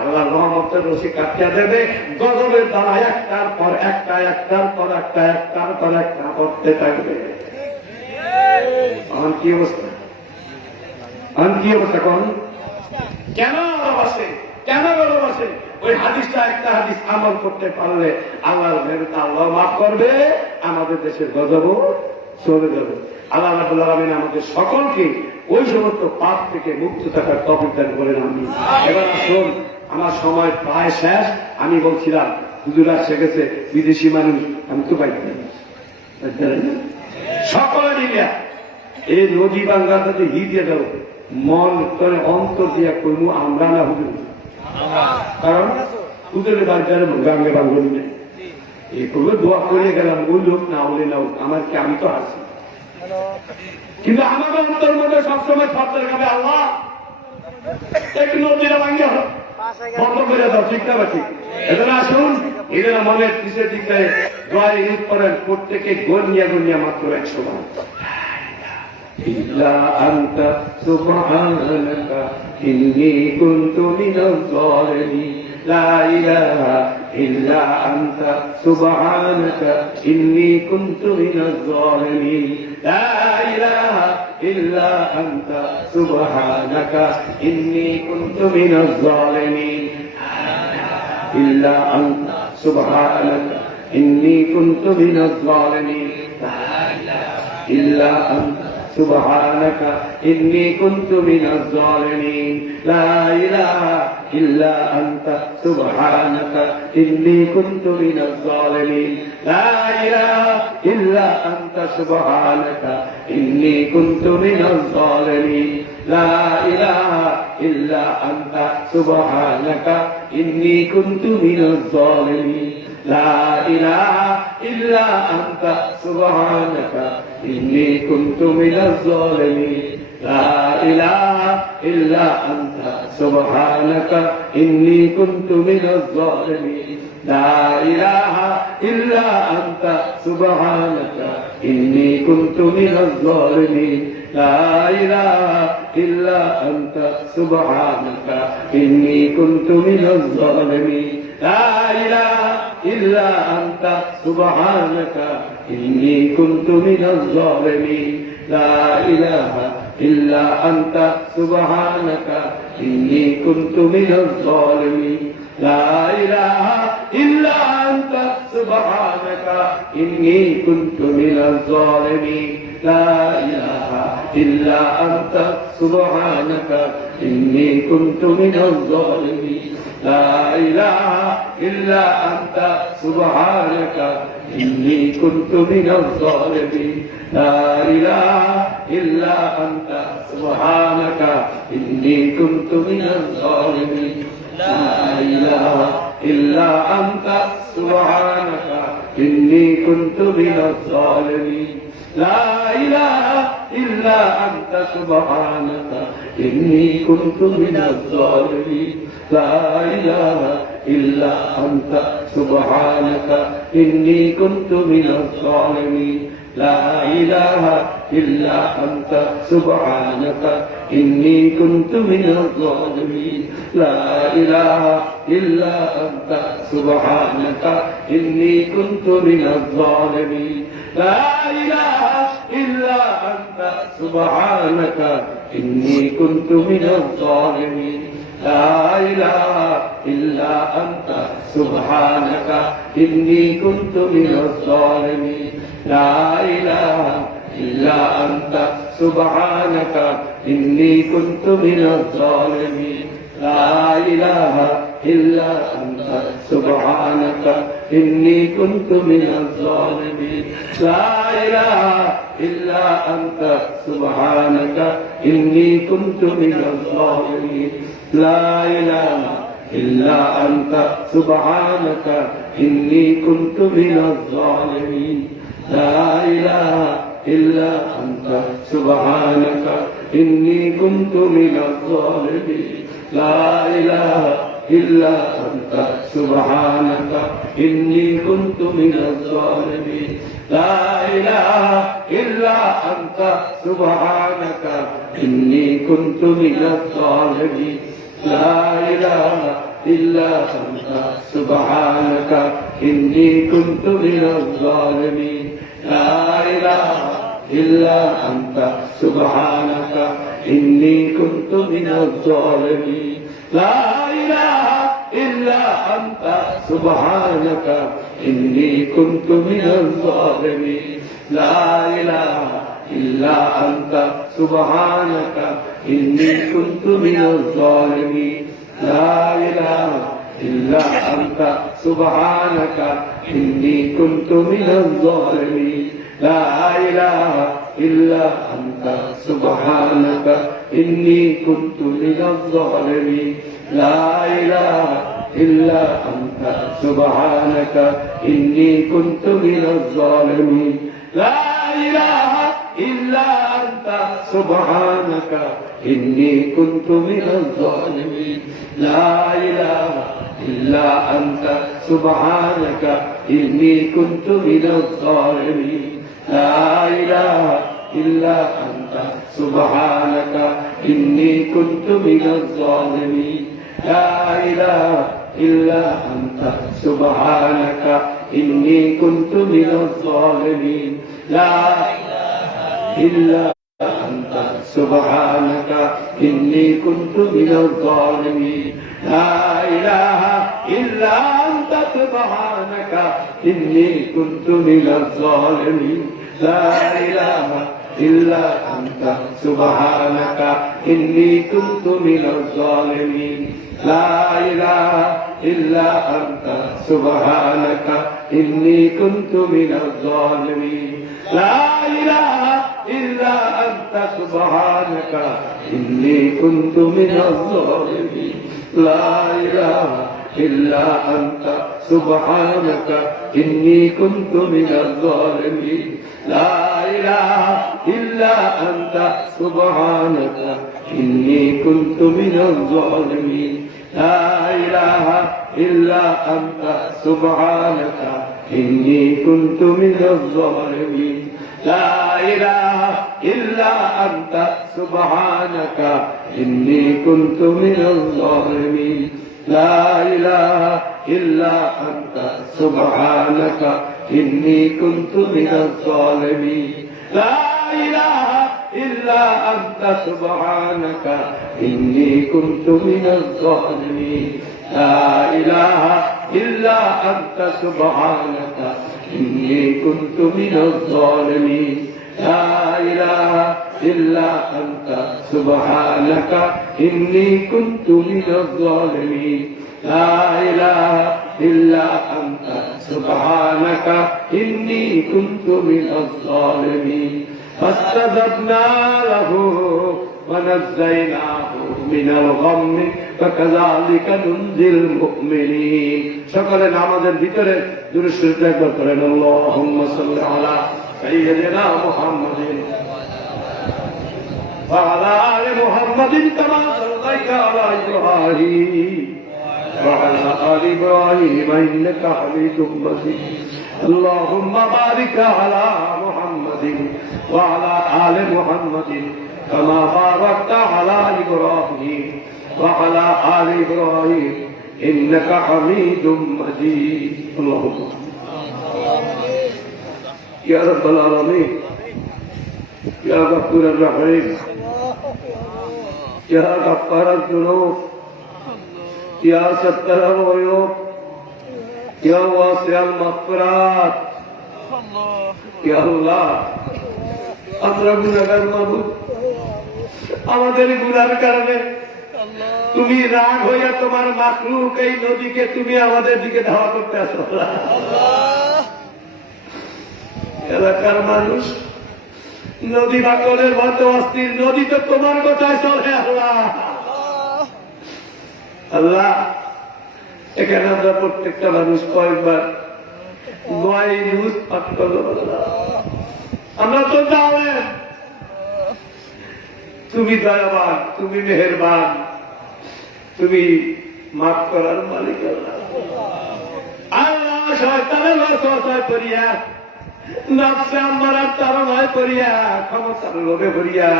আল্লাহর রহমতের রশি কাটিয়া দেবে, গজবের দ্বারা একটার পর একটা একটার পর একটা একটার পর একটা পড়তে থাকবে। আমার কি অবস্থা, কি অবস্থা কোন? কেন ভালোবাসে, কেন ভালোবাসে? ওই হাদিসটা একটা হাদিস আমল করতে পারলে আল্লাহর মেহরতে আল্লাহ মাফ করবে, আমাদের দেশের গজবও চলে যাবে। আল্লাহ রাব্বুল আলামিন আমাদের সকলকে ওই সমস্ত পাপ থেকে মুক্ত থাকার তৌফিক দান করেন। আমি এবার আসুন, আমার সময় প্রায় শেষ। আমি বলছিলাম হুজুর আসে গেছে, বিদেশি মানুষ, আমি তো পাইতে সকলে মিলিয়া এই নদী বাংলাতে হি দিয়ে দেব, মন করে অন্তর দিয়া কইমু আমরা না হুজুর, কারণ হুজুরের বাড়িতে গাঙ্গে বাঙ্গলি নেই, এই করবে দোয়া করে গেলাম, ওই লোক না হলে না আমার কি, আমি তো আসি, কিন্তু আমার অন্তর মধ্যে সবসময় ফর্দের খাবে আল্লাহ একটু নদীরা ভাঙ্গে বন্ধ করে দাও, ঠিক না ঠিক? এজন্য আসুন, এদের মনের পিছের দিকে দোয়া ইউজ করেন, প্রত্যেকে গনিয়া গনিয়া মাত্র 100 বার। إلا أنت سبحانك إني كنت من الظالمين لا إله إلا أنت سبحانك إني كنت من الظالمين لا إله إلا أنت سبحانك إني كنت من الظالمين إلا أنت سبحانك إني كنت من الظالمين إلا أنت سبحانك إني كنت من الظالمين لا إله إلا أنت سبحانك إني كنت من الظالمين لا إله إلا أنت سبحانك إني كنت من الظالمين لا إله إلا أنت سبحانك إني كنت من الظالمين لا إله إلا أنت سبحانك إني كنت من الظالمين لا إله إلا أنت سبحانك إني كنت من الظالمين لا إله إلا أنت سبحانك إني كنت من الظالمين لا إله إلا أنت سبحانك إني كنت من الظالمين لا إله إلا أنت سبحانك إني كنت من الظالمين لا إله إلا أنت سبحانك إني كنت من الظالمين لا إله إلا أنت سبحانك إني كنت من الظالمين لا إله إلا أنت سبحانك إني كنت من الظالمين لا إله إلا أنت سبحانك إني كنت من الظالمين لا إله إلا أنت سبحانك إني كنت من الظالمين لا إله إلا أنت سبحانك إني كنت من الظالمين لا إله إلا أنت سبحانك إني كنت من الظالمين لا إله إلا أنت سبحانك إني كنت من الظالمين لا إله إلا أنت سبحانك إني كنت من الظالمين لا إله إلا أنت سبحانك إني كنت من الظالمين لا إله إلا أنت سبحانك إني كنت من الظالمين لا إله إلا أنت سبحانك إني كنت من الظالمين لا إله إلا أنت سبحانك إني كنت من الظالمين لا إله إلا أنت سبحانك إني كنت من الظالمين لا إله إلا أنت سبحانك إني كنت من الظالمين لا إله إلا أنت سبحانك إني كنت من الظالمين لا إله إلا أنت سبحانك إني كنت من الظالمين لا إله إلا أنت سبحانك إني كنت من الظالمين لا إله إلا أنت سبحانك إني كنت من الظالمين لا إله إلا أنت سبحانك إني كنت من الظالمين لا إله إلا أنت سبحانك إني كنت من الظالمين لا إله إلا أنت سبحانك إني كنت من الظالمين لا إله إلا أنت سبحانك إني كنت من الظالمين لا إله إلا أنت سبحانك إني كنت من الظالمين لا إله إلا أنت سبحانك إني كنت من الظالمين لا إله إلا أنت سبحانك إني كنت من الظالمين لا إله إلا أنت سبحانك إني كنت من الظالمين لا إله إلا أنت سبحانك إني كنت من الظالمين لا إله إلا أنت سبحانك إني كنت من الظالمين لا إله إلا أنت سبحانك إني كنت من الظالمين لا إلا أنت سبحانك إني كنت من الظالمين لا إله إلا أنت سبحانك إني كنت من الظالمين لا إله إلا أنت سبحانك إني كنت من الظالمين لا إله إلا أنت سبحانك إني كنت من الظالمين لا إله إلا أنت سبحانك إني كنت من الظالمين لا إله إلا أنت سبحانك إني كنت من الظالمين لا إله إلا أنت سبحانك إني كنت من الظالمين لا إله إلا أنت سبحانك إني كنت من الظالمين لا إله إلا أنت سبحانك إني كنت من الظالمين لا إله إلا أنت سبحانك إني كنت من الظالمين لا إله إلا أنت سبحانك إني كنت من الظالمين لا إله إلا أنت سبحانك إني كنت من الظالمين لا إله إلا أنت سبحانك إني كنت من الظالمين لا إله إلا أنت سبحانك إني كنت من الظالمين فاستجبنا له ونجيناه من الغم فكذلك ننجي المؤمنين সকলে নামাজের ভিতরে দুরূদ শরীফ একবার পড়েন আল্লাহুম্মা সাল্লি আলা সাইয়্যিদিনা মুহাম্মাদিন ওয়া আলা আলি মুহাম্মাদিন কামা সাল্লাইতা আলা ইব্রাহিম ওয়া আলা আলি ইব্রাহিম ইন্নাকা হামিদুম মাজিদ اللهم بارك على محمد وعلى آل محمد كما باركت على إبراهيم وعلى آل إبراهيم إنك حميد مجيد اللهم يا رب العالمين يا غفور الرحيم يا غفار الذنوب يا ستر العيوب يا واسع المغفرات يا الله আমরা গুনাহগার মাবুদ আমাদের গুনার কারণে তুমি রাগ হইয়া তোমার মাখলুক এই নদীকে তুমি আমাদের দিকে ধাওয়া করতে আসো। এলাকার মানুষ নদী বাকলের মতো অস্থির, নদী তো তোমার কথায় চলে। আল্লাহ আল্লাহ, এখানে আমরা প্রত্যেকটা মানুষ কয়েকবার নয় নিউজ পাঠ করলো। আমরা তো জানেন তুমি দয়াবান, তুমি মেহেরবান, তুমি মাফ করার মালিক। আল্লাহ শয়তানের ওয়াসওয়াসায় পড়িয়া, নফসে আম্মারার তাড়নায় পড়িয়া, ক্ষমতার লোভে পড়িয়া,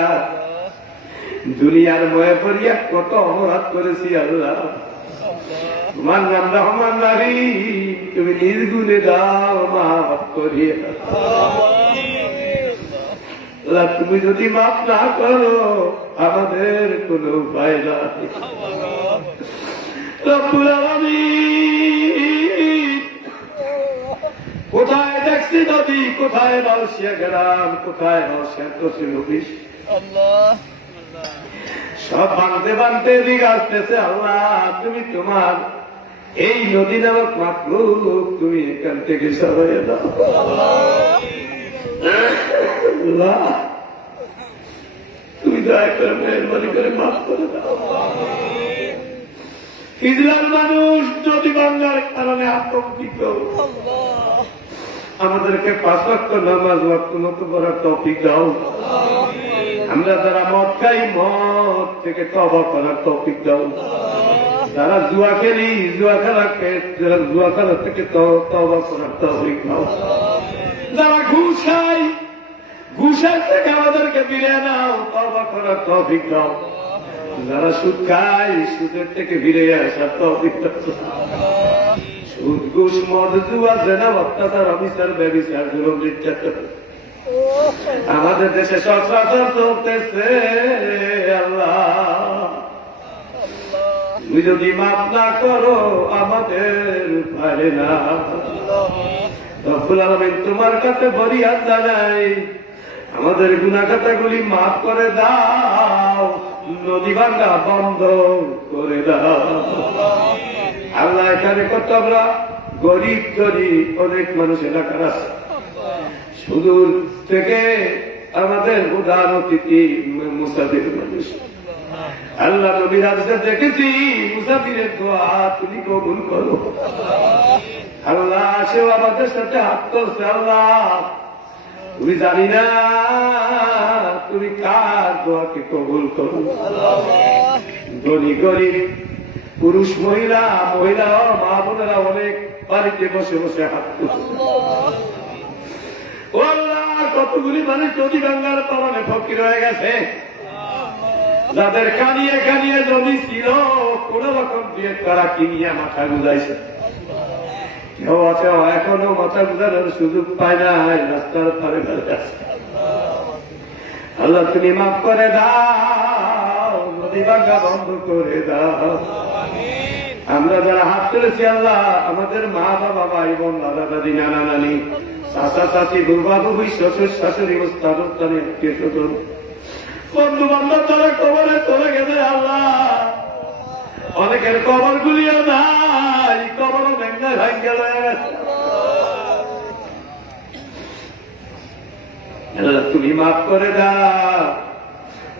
দুনিয়ার ময়ে পড়িয়া কত অপরাধ করেছি। আল্লাহ মান্নান রহমান রহিম, তুমি নির্গুণে দাও মাফ করিয়া। আল্লাহ তুমি যদি মাফ না করো আমাদের কোনো উপায় নাই। রব্বুল আলামিন, কোথায় দেখছি নদী, কোথায় বাউসিয়া গ্রাম, কোথায় বাউসিয়া তসিল অফিস, সব বাঁধতে বাঁধতে দিকে আসতেছে। আল্লাহ তুমি তোমার এই নদী নামক মাখলুক তুমি এখান থেকে সরাইয়া দাও। আল্লাহ তুমি দয়া করে মেহরবানি করে মাফ করে দাও। ইসরায়েল মানুষ নদী বাংলার কারণে আতঙ্কিত। আমাদেরকে 5 ওয়াক্ত নামাজ ওয়াক্ত মতো পড়ার তৌফিক দাও। আমরা যারা মদ খাই, মদ থেকে তওবা করার তৌফিক দাও। যারা জুয়া খেলি, জুয়া খেলা থেকে তওবা করার তৌফিক দাও। যারা ঘুষ খাই, ঘুষের থেকে আমাদেরকে ফিরে নাও, তওবা করার তৌফিক দাও। যারা সুদ খাই, সুদের থেকে ফিরে আসার তৌফিক দাও। সুদ, ঘুষ, মদ, জুয়া, জেনা, অত্যাচার, অবিচার, ব্যভিচার, জুলুম, নির্যাতন আমাদের দেশে সচরাচর চলতেছে। আল্লাহ তুমি যদি মাফ না করো আমাদের পারে না। রব্বুল আলামিন তোমার কাছে ফরিয়াদ জানাই, আমাদের গুনাহগাতাগুলি মাফ করে দাও, নদী ভাঙ্গা বন্ধ করে দাও। আল্লাহ এখানে কত আমরা গরিব গরিব অনেক মানুষ এলাকার আছে, সুদূর থেকে আমাদের উদার অতিথি মুসাফির মানুষ। আল্লাহ নবীর হাদিসে দেখেছি মুসাফিরের দোয়া তুমি কবুল করো। আল্লাহ সেও আমাদের সাথে হাত করছে। আল্লাহ তুমি জানি না তুমি কার দোয়াকে কবুল করো। ধনী গরিব, পুরুষ মহিলা, মহিলা মা বোনেরা অনেক বাড়িতে বসে বসে হাত করছে। ও আল্লাহ, কতগুলি মানুষ নদী গঙ্গার তরণে ফকির হয়ে গেছে, যাদের কানিয়ে কানিয়ে জমি ছিল কোন রকম দিয়ে তারা কিনিয়া মাথা গুজাইছে। কেউ আছে এখনো মাথা গুজানোর সুযোগ পায় নাই, রাস্তার পারে আছে। আল্লাহ তুমি মাফ করে দাও, নদী ভাঙ্গা বন্ধ করে দাও। আমরা যারা হাত তুলেছি আল্লাহ, আমাদের মা বাবা, ভাই বোন, দাদা দাদি, নানা নানি, চাচা চাচি, বুবা বুবি, শ্বশুর শাশুড়ি, উস্তাদ উস্তাদি, আত্মীয় স্বজন, বন্ধু বান্ধব তারা কবরে চলে গেছে। আল্লাহ অনেকের কবর গুলিও নাই, কবরও ভেঙ্গায় ভাঙ্গে রয়ে গেছে। তুমি মাফ করে দাও,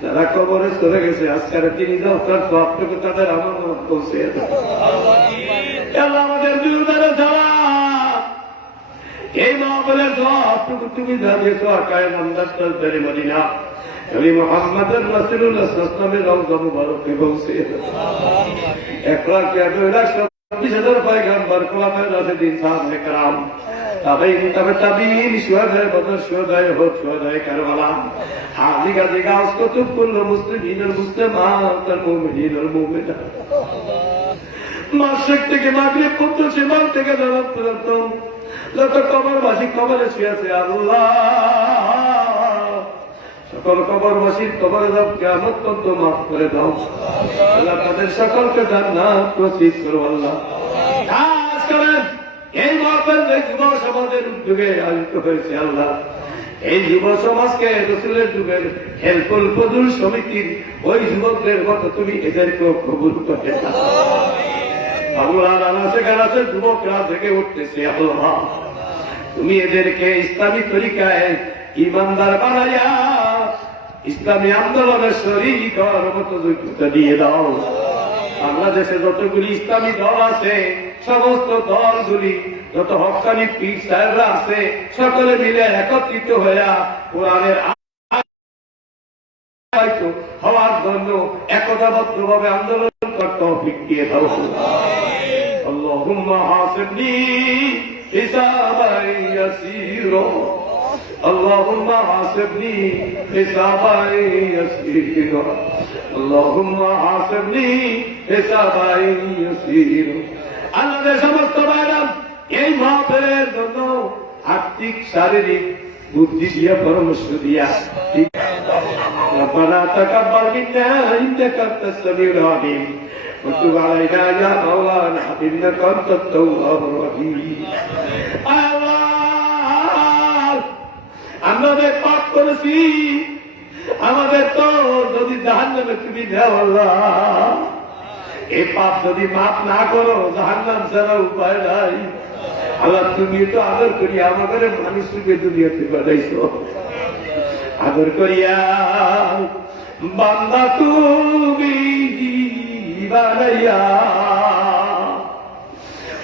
যারা কবরে চলে গেছে আজকের তিনি যাও তার সবটুকু তাদের আমার মত পৌঁছে দাও। আমাদের বিরুদ্ধে যাওয়া এই মহবলের সবটুকু তুমি জানিয়েছ আকায় মন্দার মদিনা নবী মুহাম্মদুর রাসূলুল্লাহ সাল্লাল্লাহু আলাইহি ওয়াসাল্লামের রওজা মুবারকে পৌঁছে দাও। 1,24,000 পয়গম্বর, খোলাফায়ে রাশিদিন, সাহাবায়ে কেরাম, তাবেঈন, শুহাদায়ে বদর, শুহাদায়ে উহুদ, শুহাদায়ে কারবালা, হাজী গাজী গাউস কুতুব, কুল্লু মুসলিমিন ওয়াল মুসলিমাত ওয়াল মুমিনিন ওয়াল মুমিনাত, মাশরিক থেকে মাগরিব পর্যন্ত, শিমাল থেকে জবাব পর্যন্ত যত কবরবাসী কবরে শুয়ে আছে আল্লাহ, সকল কবরবাসীর কবরে দাও, কিয়ামত পর্যন্ত মাফ করে দাও। আল্লাহ তাদের সকলকে জান্নাত নসিব করো। আল্লাহ খাস করে এই মাহফিল যুব সমাজের উদ্যোগে আয়োজিত হয়েছে, আল্লাহ এই যুব সমাজকে রসুলের যুগের হেলফুল ফজুল সমিতির ওই যুবকদের মতো তুমি এদেরকেও কবুল করতে চাও। বাংলার আনাচে গানাচে যুবকরা থেকে উঠতেছে, আল্লাহ তুমি এদেরকে ইসলামী তরিকায় ইমানদার বানাইয়া ইসলামী আন্দোলনের শরীক হওয়ার মতো যোগ্যতা দিয়ে দাও। বাংলাদেশে যতগুলি ইসলামী দল আছে, সমস্ত দলগুলি যত হক্কানি পীর সাহেবরা আছে, সকলে মিলে একত্রিত হইয়া কোরআনের হওয়ার জন্য একতাবদ্ধ ভাবে আন্দোলন করতে তৌফিক দিয়ে দাও। আল্লাহুম্মা হাসিবনি হিসাবান ইয়াসীরা, আল্লাহুম্মা হাসিবনি হিসাবান ইয়াসীরা, আল্লাহুম্মা হাসিবনি হিসাবান ইয়াসীরা। আল্লাহর সমস্ত ভাইরা এই মাহফিলের জন্য আর্থিক শারীরিক বুদ্ধি দিয়া পরামর্শ দিয়া ربنا تقبل منا انك انت السميع العليم وتب علينا يا مولانا انك انت التواب الرحيم। আমাদের পাপ করেছি, আমাদের তো যদি জাহান্নামে তুমি দাও আল্লাহ, এই পাপ যদি মাফ না করো জাহান্নাম ছাড়া উপায় নাই। আল্লাহ তুমি তো আদর করি আমাদের মানুষ রূপে দুনিয়াতে বানাইছো, আদর করিয়া বান্দা তুমি বানাইয়া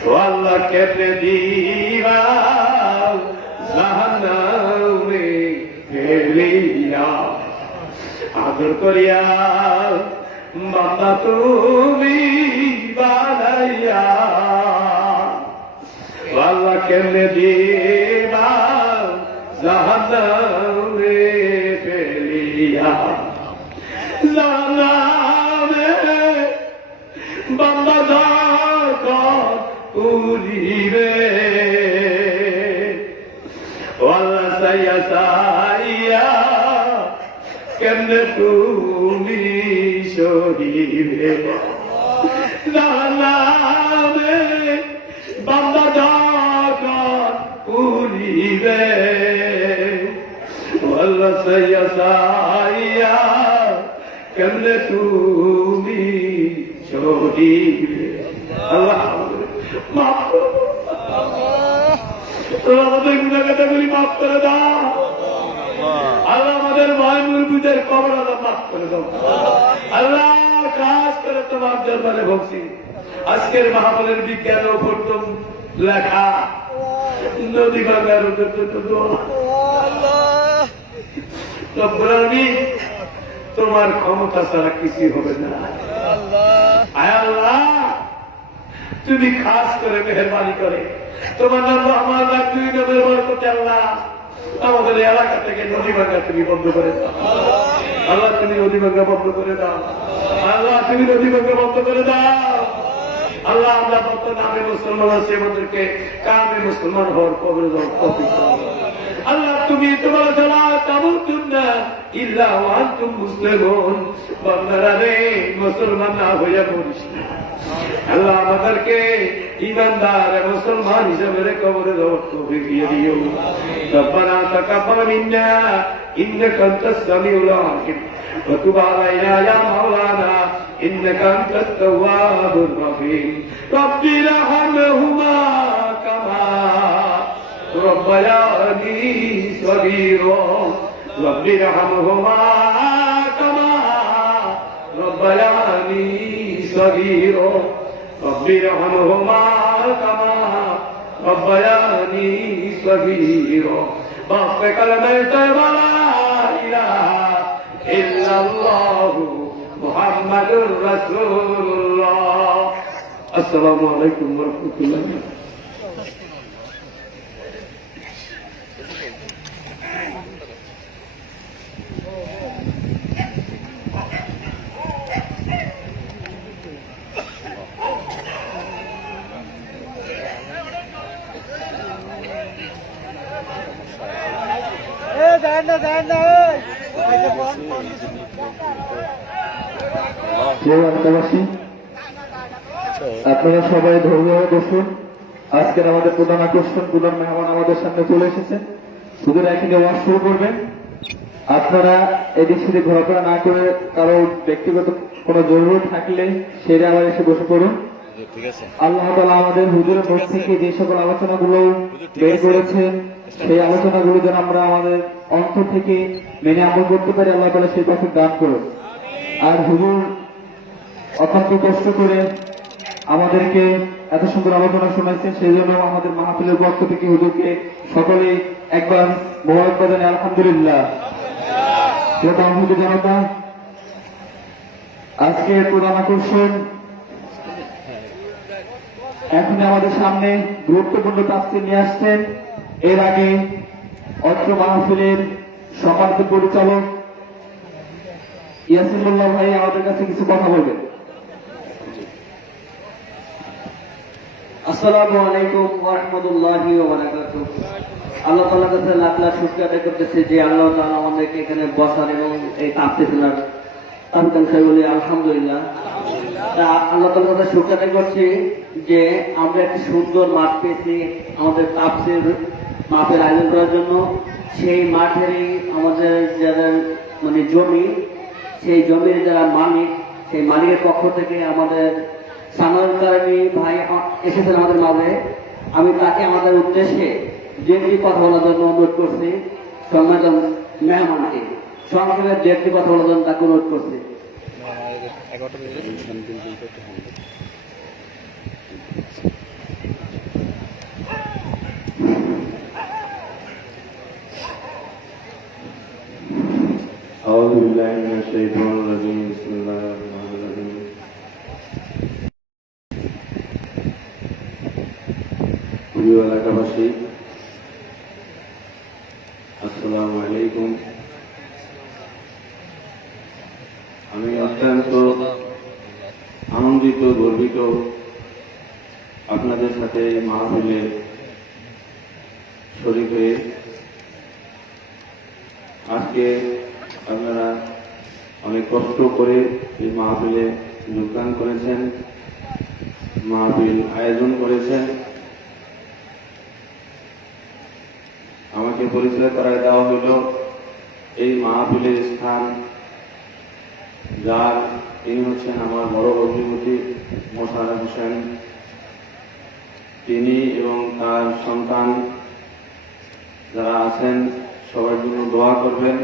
ও আল্লাহ কেটে দিবা জাহান্নামে ফেলিয়া, আদর করিয়া বান্দা তুমি বানাইয়া ও আল্লাহ কেটে দিবা জাহান্নামে ফেলিয়া। জাহান্নামে বান্দা যখন পুরিবে ও আল্লাহ সাইয়া সাইয়া কেমনে তুমি সহিবে। জাহান্নামে বান্দা যখন পুরিবে আল্লাহ সাইয়া সাইয়া কেমনে তুমি সহিবে। আল্লাহ মাফ করো, তোরা আমাদের গুনাহগারগুলি মাফ করে দাও। আল্লাহ আমাদের ভাই মুরব্বিদের কবর আল্লাহ মাফ করে দাও। আল্লাহ খাস করে তোমার দরবারে বলছি, আজকের মাহফিলের বিজ্ঞান ও প্রথম লেখা নদী ভাঙার রব্বুল আলামিন তোমার ক্ষমতা ছাড়া কিছু হবে না। আয় আল্লাহ তুমি খাস করে মেহরবানি করে তোমার নাম আমার নাম দুই নামের বরকতে আল্লাহ আমাদের এলাকা থেকে নদী ভাঙা তুমি বন্ধ করে দাও। আল্লাহ তুমি নদী ভাঙা বন্ধ করে দাও। আল্লাহ তুমি নদী ভাঙা বন্ধ করে দাও। আল্লাহ আমরা কত নামে মুসলমান আছি, আমাদেরকে কামে মুসলমান হওয়ার কবরে তৌফিক দাও। আল্লাহ তুমি তোমার সালা তামুতুন্না ইল্লা ওয়া আনতুম মুসলিমুন, বান্দারা রে মুসলমান না হইয়া মরিস না। আল্লাহ আমাদেরকে ইমানদার মুসলমান হিসেবে কবরে দেওয়ার তৌফিক দিয়ে দিও। রব্বানা তাকাব্বাল মিন্না ইন্নাকা আনতাস সামিউল আলিম ওয়া তুব আলাইনা ইয়া মাওলানা ইন্নাকা আনতাত তাওয়াবুর রহিম। রব্বি রহমহুমা কামা রব্বায়ানি সগীরা, রব্বি রহমহুমা কামা রব্বায়ানি সগীরা, রব্বি রহমহুমা কামা রব্বায়ানি সগীরা। বাপ কালেমা তয়্যিবা লা ইলাহা ইল্লাল্লাহ মুহাম্মাদুর রাসূলুল্লাহ। আসসালামু আলাইকুম ওয়া রাহমাতুল্লাহি ওয়া বারাকাতুহু। এলাকাবাসী আপনারা সবাই ধৈর্য হয়ে বসুন। আজকের আমাদের প্রধান আকর্ষণ গুলার মেহমান আমাদের সামনে চলে এসেছেন। হুজুর এখানে ওয়াজ শুরু করবেন। আপনারা এদিক সেদিক ঘোরাফেরা না করে কারো ব্যক্তিগত কোনো জরুরত থাকলে সেটা আবার এসে বসে পড়ুন। ঠিক আছে। আল্লাহ তাআলা আমাদের হুজুরের মুখ থেকে যে সকল আলোচনাগুলো বের করেছেন সেই আলোচনাগুলো যেন আমরা আমাদের অন্তর থেকে মেনে আমল করতে পারি, আল্লাহ তাআলা সেই তৌফিক দান করুন। আর হুজুর অত্যন্ত কষ্ট করে আমাদেরকে এত সুন্দর আলোচনা শোনাচ্ছেন, সেই জন্য আমাদের মাহফিলের পক্ষ থেকে হুজুরকে সকলেই একবার মোবারকবাদ জানাই আলহামদুলিল্লাহ। প্রিয় জনতা, আজকে প্রধান আকর্ষণ এখন আমাদের সামনে গুরুত্বপূর্ণ তাফসীর নিয়ে আসছেন। এর আগে অত্র মাহফিলের সম্মানিত পরিচালক ইয়াসিনুল্লাহ ভাই আমাদের কাছে কিছু কথা বলবেন। আসসালামু আলাইকুম ওয়া রাহমাতুল্লাহি ওয়া বারাকাতুহু। আল্লাহ তাআলার কাছে লাখ লাখ শুকরিয়া আদায় করতেছি যে আল্লাহ তাআলা আমাদেরকে এখানে বসার এবং এই তাফসীর শোনার তৌফিক বলি আলহামদুলিল্লাহ। তা আল্লাহ তাআলার কাছে শুকরিয়া আদায় করছি যে আমরা একটি সুন্দর মাঠ পেয়েছি আমাদের তাফসীর মাঠের আয়োজন করার জন্য। সেই মাঠেরই আমাদের যারা মানে জমি, সেই জমির যারা মালিক, সেই মালিকের পক্ষ থেকে আমাদের সানাউদ্দিন ভাই এসেছেন আমাদের মাঝে। আমি তাকে আমাদের উদ্দেশ্যে যে কথা বলার জন্য অনুরোধ করছি, সম্মানিত মেহমানকে সংক্ষেপে যে কথা বলার জন্য তাকে অনুরোধ করছি। 11টা মিনিট أعوذ بالله من الشيطان الرجيم بسم الله الرحمن الرحيم প্রিয় এলাকাবাসী, আসসালামু আলাইকুম। আমি অত্যন্ত আনন্দিত, গর্বিত আপনাদের সাথে এই মাহফিলে শরীক হয়ে। আজকে আপনারা অনেক কষ্ট করে এই মাহফিলে যোগদান করেছেন, মাহফিল আয়োজন করেছেন। আমাকে পরিচয় করায় দেওয়া হইল এই মাহফিলের স্থান যার তিনি হচ্ছেন আমার বড় অভিমতি মোশাররফ হোসেন। তিনি এবং তার সন্তান যারা আছেন সবার জন্য দোয়া করবেন,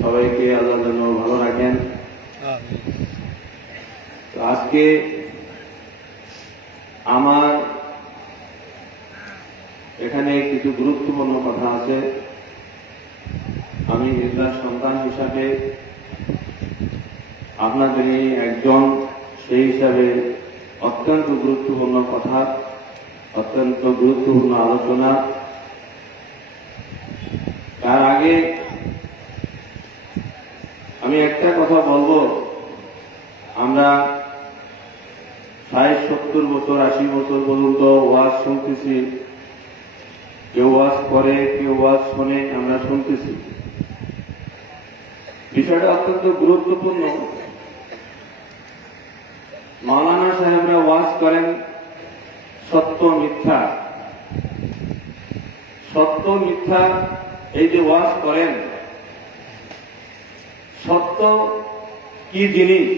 সবাইকে আল্লাহ যেন ভালো রাখেন। তো আজকে আমার এখানে কিছু গুরুত্বপূর্ণ কথা আছে। আমি ইসলামের সন্তান হিসাবে আপনাদেরই একজন, সেই হিসাবে অত্যন্ত গুরুত্বপূর্ণ কথা, অত্যন্ত গুরুত্বপূর্ণ আলোচনা। তার আগে আমি একটা কথা বলবো, আমরা 60-70 বছর 80 বছর পর্যন্ত ওয়াজ শুনতেছি, কেউ ওয়াজ করে, কেউ ওয়াজ শোনে, আমরা শুনতেছি। বিষয়টা অত্যন্ত গুরুত্বপূর্ণ। মাওলানা সাহেবরা ওয়াজ করেন সত্য মিথ্যা, সত্য মিথ্যা, এই যে ওয়াজ করেন, সত্য কি জিনিস,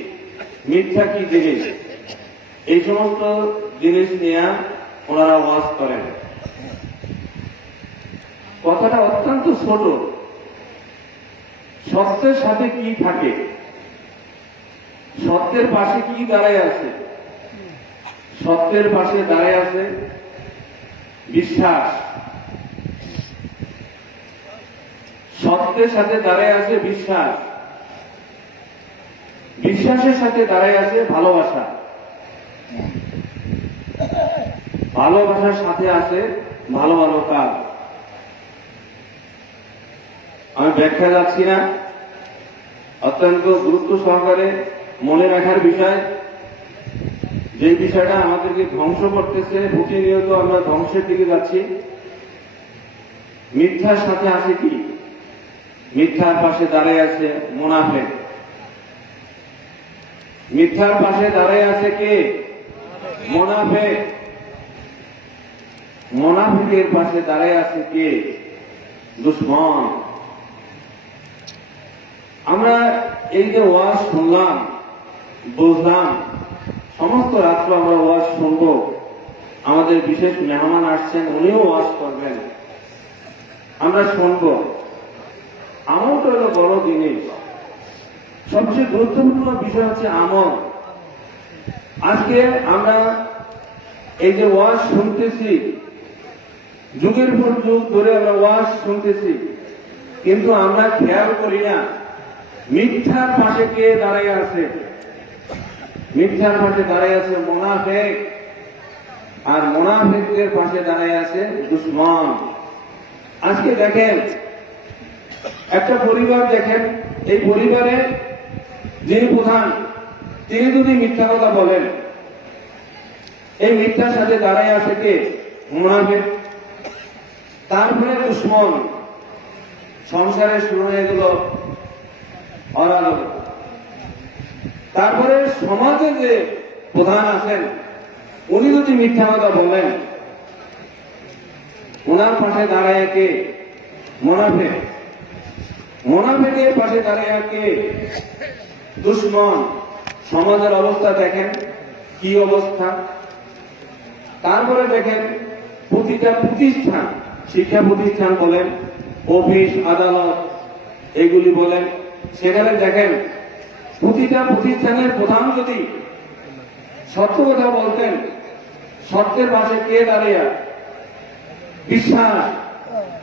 মিথ্যা কি জিনিস, এই সমস্ত জিনিস নিয়ে ওনারা ওয়াজ করেন। কথাটা অত্যন্ত ছোট। সত্যের সাথে কি থাকে, সত্যের পাশে কি দাঁড়ায় আছে? সত্যের পাশে দাঁড়ায় আছে বিশ্বাস, সত্যের সাথে দাঁড়ায় আছে বিশ্বাস, বিশ্বাসের সাথে দাঁড়ায় আছে ভালোবাসা, ভালোবাসার সাথে আছে ভালো ভালো কাজ। আমি ব্যাখ্যা যাচ্ছি না, অত্যন্ত গুরুত্ব সহকারে মনে রাখার বিষয়। যে বিষয়টা আমাদেরকে ধ্বংস করতেছে, প্রতিনিয়ত আমরা ধ্বংসের দিকে যাচ্ছি। মিথ্যার সাথে আছে কি? মিথ্যার পাশে দাঁড়ায় আছে মুনাফিক। মিথ্যার পাশে দাঁড়ায় আছে কে? মুনাফিক। মুনাফিকের পাশে দাঁড়ায় আছে কে? দুশমন। আমরা এই যে ওয়াজ শুনলাম, বুঝলাম, সমস্ত রাত্র আমরা ওয়াজ শুনবো। আমাদের বিশেষ মেহমান আসছেন, উনিও ওয়াজ করবেন, আমরা শুনবো। আমলটা হলো বড় জিনিস। সবচেয়ে গুরুত্বপূর্ণ বিষয় হচ্ছে আমল। আজকে আমরা এই যে ওয়াজ শুনতেছি, যুগের পর যুগ ধরে আমরা ওয়াজ শুনতেছি, কিন্তু আমরা খেয়াল করি না মিথ্যার পাশে কে দাঁড়ায় আছে। মিথ্যার পাশে দাঁড়ায় আছে মুনাফিক, আর মুনাফিকদের পাশে দাঁড়ায় আছে দুশমন। আজকে দেখেন একটা পরিবার, দেখেন এই পরিবারে যিনি প্রধান, তিনি যদি মিথ্যা কথা বলেন, এই মিথ্যার সাথে দাঁড়ায় আছে কে? মুনাফিক। তারপরে দুশমন। সংসারের শুরু হয়ে গেল অরালো। তারপরে সমাজে যে প্রধান আছেন, উনি যদি মিথ্যা কথা বলেন, ওনার পাশে দাঁড়ায় কে? মুনাফিক। মুনাফিকের পাশে দাঁড়ায় কে? দুশমন। সমাজের অবস্থা দেখেন কি অবস্থা। তারপরে দেখেন প্রতিটা প্রতিষ্ঠান, শিক্ষা প্রতিষ্ঠান বলেন, অফিস আদালত এগুলি বলেন, সেখানে দেখেন প্রতিটা প্রতিষ্ঠানের প্রধান যদি সত্য কথা বলতেন, সত্যের পাশে কে দাঁড়িয়ে? বিশ্বাস।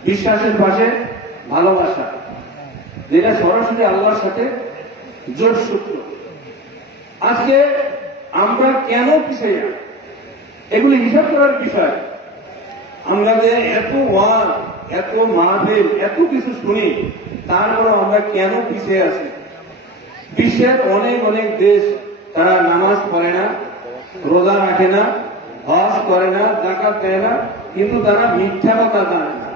বিশ্বাসের পাশে ভালোবাসা, যেটা সরাসরি আল্লাহর সাথে যোগসূত্র। আজকে আমরা কেন পিছিয়ে যাই, এগুলি হিসাব করার বিষয়। আমরা যে এত ওয়াজ, এত মাহফিল, এত কিছু শুনি, তারপরে আমরা কেন পিছিয়ে আছি? বিশ্বের অনেক অনেক দেশ, তারা নামাজ পড়ে না, রোজা রাখে না, হজ করে না, যাকাত দেয় না, কিন্তু তারা মিথ্যা কথা জানে না।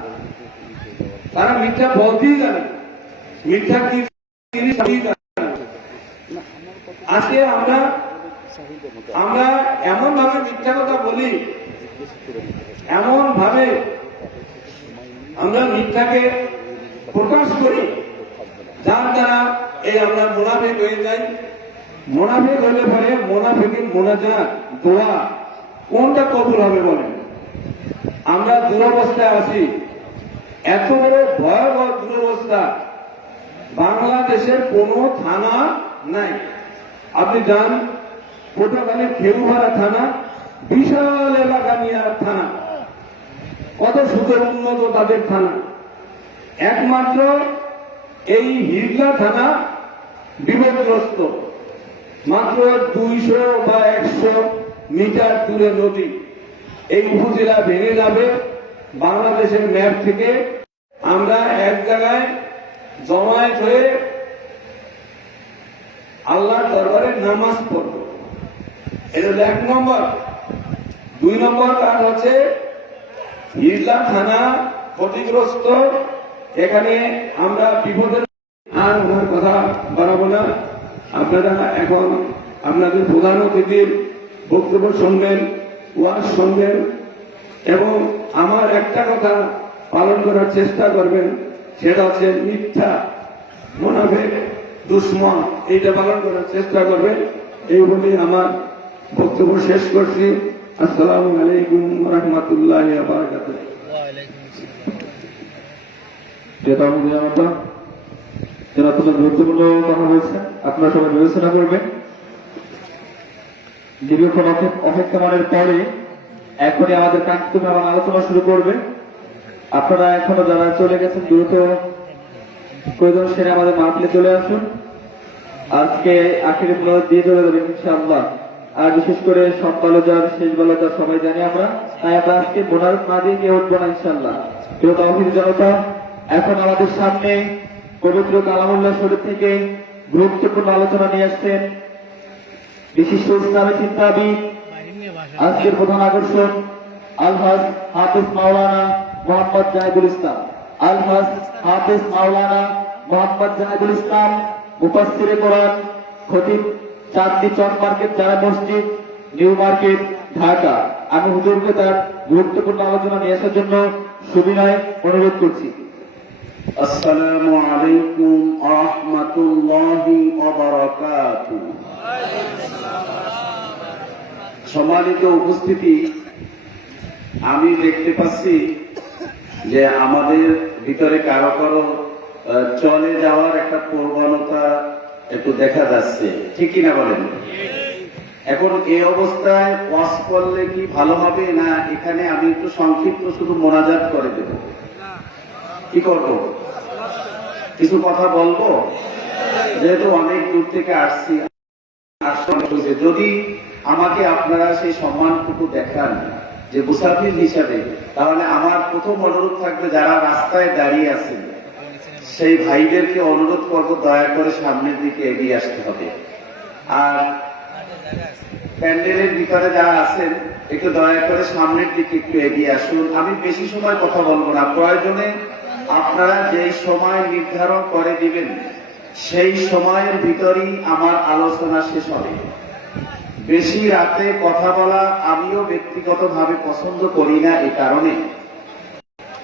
তারা মিথ্যা বলতেই জানে না। মিথ্যা কি জিনিস জানে না। আজকে আমরা এমন ভাবে মিথ্যা কথা বলি, এমন ভাবে আমরা মিথ্যাকে প্রকাশ করি, যার দ্বারা এই আমরা মুনাফিক হয়ে যাই। মুনাফিক হলে পরে মুনাফিকের মোনাজাত, দোয়া কোনটা কবুল হবে বলেন? আমরা দুরবস্থায় আছি, এত বড় ভয়াবহ দুরবস্থা। বাংলাদেশের কোনো থানা নাই। আপনি যান কোটাখালী খেরুভাড়া থানা, বিশাল এলাকা নিয়ে থানা, কত সুখের উন্নত তাদের থানা। একমাত্র এই হিজলা থানা বিপদগ্রস্ত। মাত্র 200 বা 100 মিটার দূরে নদী। এই উপজেলা ভেঙে যাবে বাংলাদেশের ম্যাপ থেকে। আমরা এক জায়গায় জমায়েত হয়ে আল্লাহর দরবারে নামাজ পড়ব, এটা হলো 1 নম্বর। 2 নম্বর কাজ হচ্ছে হিজলা থানা ক্ষতিগ্রস্ত, এখানে আমরা বিপদের। আর আমার কথা বাড়াবো না, আপনারা এখন আপনাদের প্রধান অতিথির বক্তব্য শুনবেন, ওয়াজ শুনবেন, এবং আমার একটা কথা পালন করার চেষ্টা করবেন, সেটা হচ্ছে মিথ্যা, মুনাফিক, দুশমন, এইটা পালন করার চেষ্টা করবেন। এই বলে আমার বক্তব্য শেষ করছি। আসসালামু আলাইকুম ওয়া রাহমাতুল্লাহি ওয়া বারাকাতুহু। যারা তোমার গুরুত্বপূর্ণ কথা বলছেন, আপনারা সবাই বিবেচনা করবেন। দীর্ঘক্ষণ অপেক্ষমানের পরে এখনই আমাদের কাঙ্ক্ষিত আলোচনা শুরু করবে। আপনারা এখনো যারা চলে গেছেন, দ্রুত প্রয়োজন সেরে আমাদের মাহফিলে চলে আসুন। আজকে আখেরি ফ্লোর দিয়ে চলে যাবেন ইনশাআল্লাহ। আর বিশেষ করে সকালজার শেষ বেলাজার সবাই জানি আমরা, তাই আমরা আজকে বোনাস না দিয়ে কেউ উঠবো না ইনশাআল্লাহ। কেউ তাওহীদ জনতা, এখন আমাদের সামনে পবিত্র কালামুল্লাহ শরীফ থেকে গুরুত্বপূর্ণ আলোচনা নিয়ে আসছেন বিশিষ্ট ইসলামী চিন্তাবিদ, আজকের প্রধান আকর্ষণ আলহাজ হাফিজ মাওলানা মোহাম্মদ জাহিদুল ইসলাম। আলহাজ হাফিজ মাওলানা মোহাম্মদ জাহিদুল ইসলাম, মুফাসসিরে কোরআন, খতিব, চাঁদনী চক মার্কেট, জামে মসজিদ, নিউ মার্কেট, ঢাকা। আমি হুজুরকে তার গুরুত্বপূর্ণ আলোচনা নিয়ে আসার জন্য সুবিনয় অনুরোধ করছি। আসসালামু আলাইকুম ওয়া রাহমাতুল্লাহি ওয়া বারাকাতুহু। সম্মানিত উপস্থিতি, আমি দেখতে পাচ্ছি যে আমাদের ভিতরে কারো কারো চলে যাওয়ার একটা প্রবণতা একটু দেখা যাচ্ছে, ঠিক কিনা বলেন? এখন এই অবস্থায় ওয়াজ করলে কি ভালো হবে, না এখানে আমি একটু সংক্ষিপ্ত শুধু মোনাজাত করে দেব? কি করব? কিছু কথা বলবো, যেহেতু অনেক দূর থেকে আসছি। যদি আমাকে আপনারা সেই সম্মানটুকু দেখান যে মুসাফির হিসাবে, তাহলে আমার প্রথম অনুরোধ থাকবে যারা রাস্তায় দাঁড়িয়ে আছেন সেই ভাইদেরকে অনুরোধ করব দয়া করে সামনের দিকে এগিয়ে আসতে হবে। আর প্যান্ডেলের ভিতরে যারা আছেন একটু দয়া করে সামনের দিকে একটু এগিয়ে আসুন। আমি বেশি সময় কথা বলবো না, প্রয়োজনে আপনারা যেই সময় নির্ধারণ করে দিবেন সেই সময়ের ভিতরেই আমার আলোচনা শেষ হবে। বেশি রাতে কথা বলা আমিও ব্যক্তিগতভাবে পছন্দ করি না, এই কারণে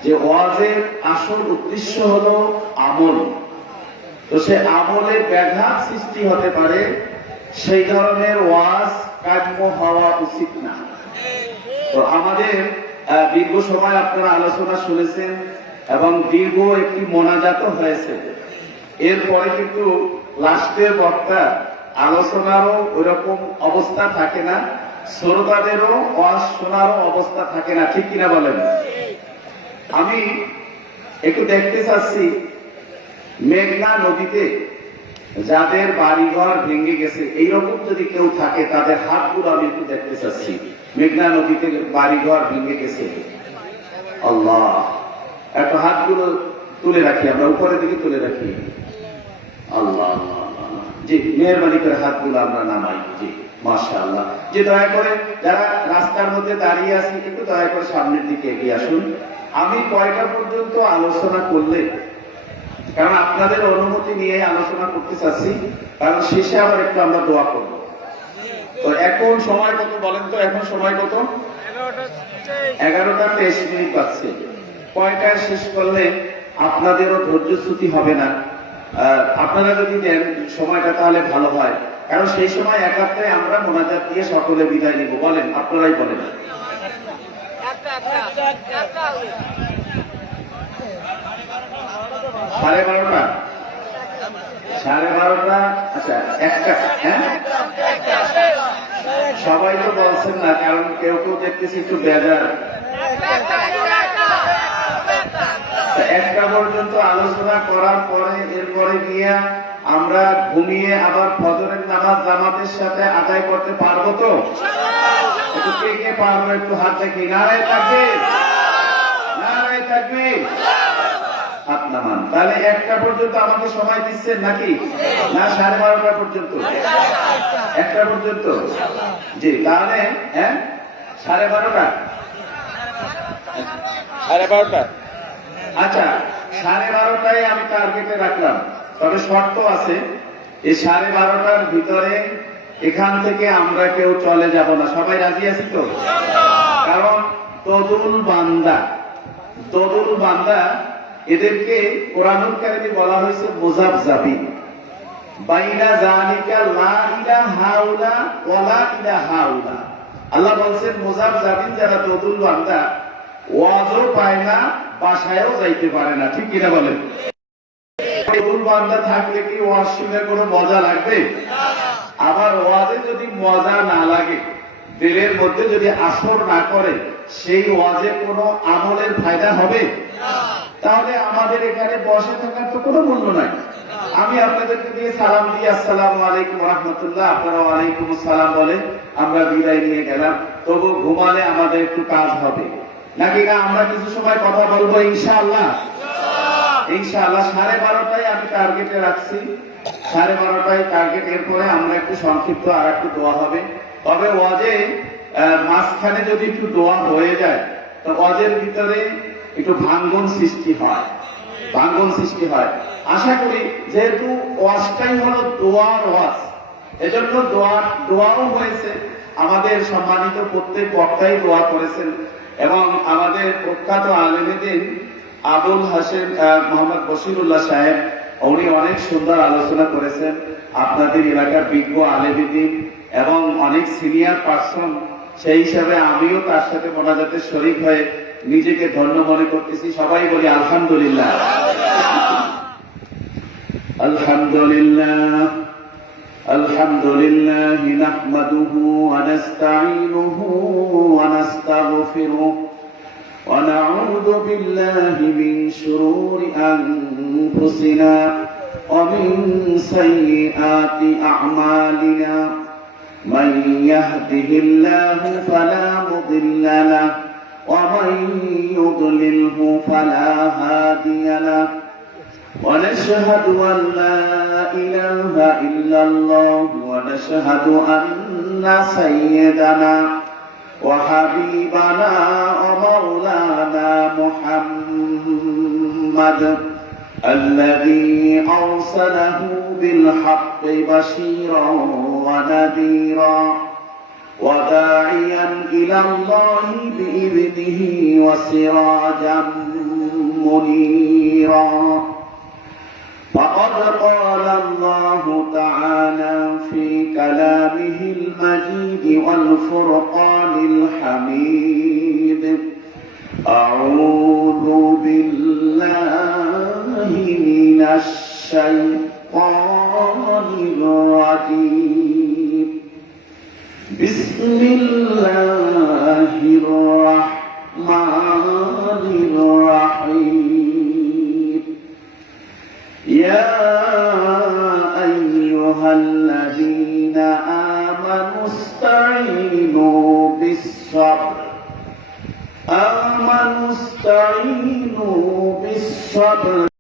যে ওয়াজের আসল উদ্দেশ্য হলো আমল। তো সে আমলে ব্যাঘাত সৃষ্টি হতে পারে, সেই ধরনের ওয়াজ কাম্য হওয়া উচিত না। তো আমাদের দীর্ঘ সময় আপনারা আলোচনা শুনেছেন এবং দীর্ঘ একটি মোনাজাতও হয়েছে। এরপরে কিন্তু লাস্টের বক্তা আলোচনারও ওইরকম অবস্থা থাকে না, শ্রোতাদেরও ওয়াজ শোনারও অবস্থা থাকে না, ঠিক কিনা বলেন? আমি একটু দেখতে চাচ্ছি মেঘনা নদীতে যাদের বাড়িঘর ভেঙে গেছে এইরকম যদি কেউ থাকে তাদের হাতগুলো আমি একটু দেখতে চাচ্ছি। মেঘনা নদীতে বাড়িঘর ভেঙে গেছে, আল্লাহ, একটু হাতগুলো তুলে রাখি, আমরা উপরের দিকে তুলে রাখি। আল্লাহ, জি, মেহরবানি করে হাতগুলো আমরা নামাই। জি, মাশাআল্লাহ। যে দয়া করে যারা রাস্তার মধ্যে দাঁড়িয়ে আছেন একটু দয়া করে সামনের দিকে এগিয়ে আসুন। আমি কয়টা পর্যন্ত আলোচনা করলে, কারণ আপনাদের অনুমতি নিয়ে আলোচনা করতে চাচ্ছি, কারণ শেষে আবার একটু আমরা দোয়া করব। তো এখন সময় কত বলেন তো? এখন সময় কত? 11:23 পাচ্ছে। কয়টায় শেষ করলে আপনাদেরও ধৈর্যচ্যুতি হবে না? আপনারা যদি দেন সময়টা তাহলে ভালো হয়, কারণ সেই সময় একাত্তায় আমরা মোনাজাত দিয়ে সকলে বিদায় নিব। বলেন, আপনারাই বলেন। 12:30? 12:30? আচ্ছা, একটা। হ্যাঁ, সবাই তো বলছেন না, কারণ কেউ কেউ দেখতেছি একটু বেজার। 1টা পর্যন্ত আলোচনা করার পরে এরপরে গিয়ে আমরা ঘুমিয়ে আবার ফজরের নামাজ জামাতের সাথে আদায় করতে পারবো তো? একটু কে কে পারবো একটু হাত দেখি। নারায়ে তাকবীর, নারায়ে তাকবীর, হাত নামান। তাহলে 1টা পর্যন্ত আমাকে সময় দিচ্ছেন নাকি? না 12:30 পর্যন্ত? 1টা পর্যন্ত? জি, তাহলে হ্যাঁ 12:30? 12:30? আচ্ছা, 12:30টায় আমি টার্গেটে রাখলাম, তবে শর্ত আছে। এই 12:30টার ভিতরে এখান থেকে আমরা কেউ চলে যাব না। সবাই রাজি আছি তো? কারণ তদুল বান্দা এদেরকে কোরআনুল কারীমে বলা হয়েছে মুযাবযাবিন, বাইনা যালিকা লা ইলাহা ইল্লা ওয়া লা ইলাহা ইল্লা। আল্লাহ বলছেন মুযাবযাবিন যারা তদুল বান্দা, ওয়াজও পায় না, বাসায়ও যাইতে পারে না, ঠিক কিনা বলেন? তদুল বান্দা থাকলে কি ওয়াজ শুনে কোনো মজা লাগবে? আবার ওয়াজে যদি মজা না লাগে, দিলের মধ্যে যদি আসর না করে, সেই ওয়াজে কোনো আমলের ফায়দা হবে? তাহলে আমাদের এখানে বসে থাকার তো কোনো মূল্য নাই। আমি আপনাদেরকে দিয়ে সালাম দিই, আসসালামু আলাইকুম ওয়া রাহমাতুল্লাহ, আপনারা ওয়ালাইকুম আসসালাম বলে আমরা বিদায় নিয়ে গেলাম। তবু ঘুমালে আমাদের একটু কাজ হবে নাকি? না, আমরা কিছু সময় কথা বলবো ইনশাআল্লাহ। ইনশাআল্লাহ 12:30টায় আমি টার্গেটে রাখছি। 12:30টায় টার্গেট। এরপরে আমরা একটু সংক্ষিপ্ত আর একটু দোয়া হবে। তবে ওয়াজে মাঝখানে যদি একটু দোয়া হয়ে যায় তো ওয়াজের ভিতরে একটু ভাঙ্গন সৃষ্টি হয়। আশা করি যেহেতু ওয়াজটাই হলো দোয়ার ওয়াজ, এজন্য দোয়াও হয়েছে, আমাদের সম্মানিত প্রত্যেক বক্তাই দোয়া করেছেন এবং আমাদের প্রখ্যাত আলেমীদের আবুল হাসেম মোহাম্মদ বশিরুল্লাহ সাহেব উনি অনেক সুন্দর আলোচনা করেছেন। আপনাদের এলাকার বিজ্ঞ আলেমীদের এবং অনেক সিনিয়র পার্সন, সেই হিসাবে আমিও তার সাথে মোনাজাতে শরীক হয়ে নিজেকে ধন্য মনে করতেছি। সবাই বলি আলহামদুলিল্লাহ, আলহামদুলিল্লাহ, আলহামদুলিল্লাহ নাহমাদুহু ওয়া নাস্তাঈনুহু ওয়া নাস্তাগফিরুহু ওয়া নাউযু বিল্লাহি মিন শুরুরি আনফুসিনা ওয়া মিন সাইয়্যাতি আ'মালিনা মান ইয়াহদিহিল্লাহু ফালা মুদিল্লা লাহু ওয়া মান ইউদ্লিলহু ফালা হাদিয়া লাহু ونشهد أن لا إله إلا الله ونشهد أن سيدنا وحبيبنا ومولانا محمد الذي أرسله بالحق بشيرا ونذيرا وداعيا إلى الله بإذنه وسراجا منيرا فقد قال الله تعالى في كلامه المجيد والفرقان الحميد أعوذ بالله من الشيطان الرجيم بسم الله الرحمن الرحيم يا أيها الذين آمنوا استعينوا بالصبر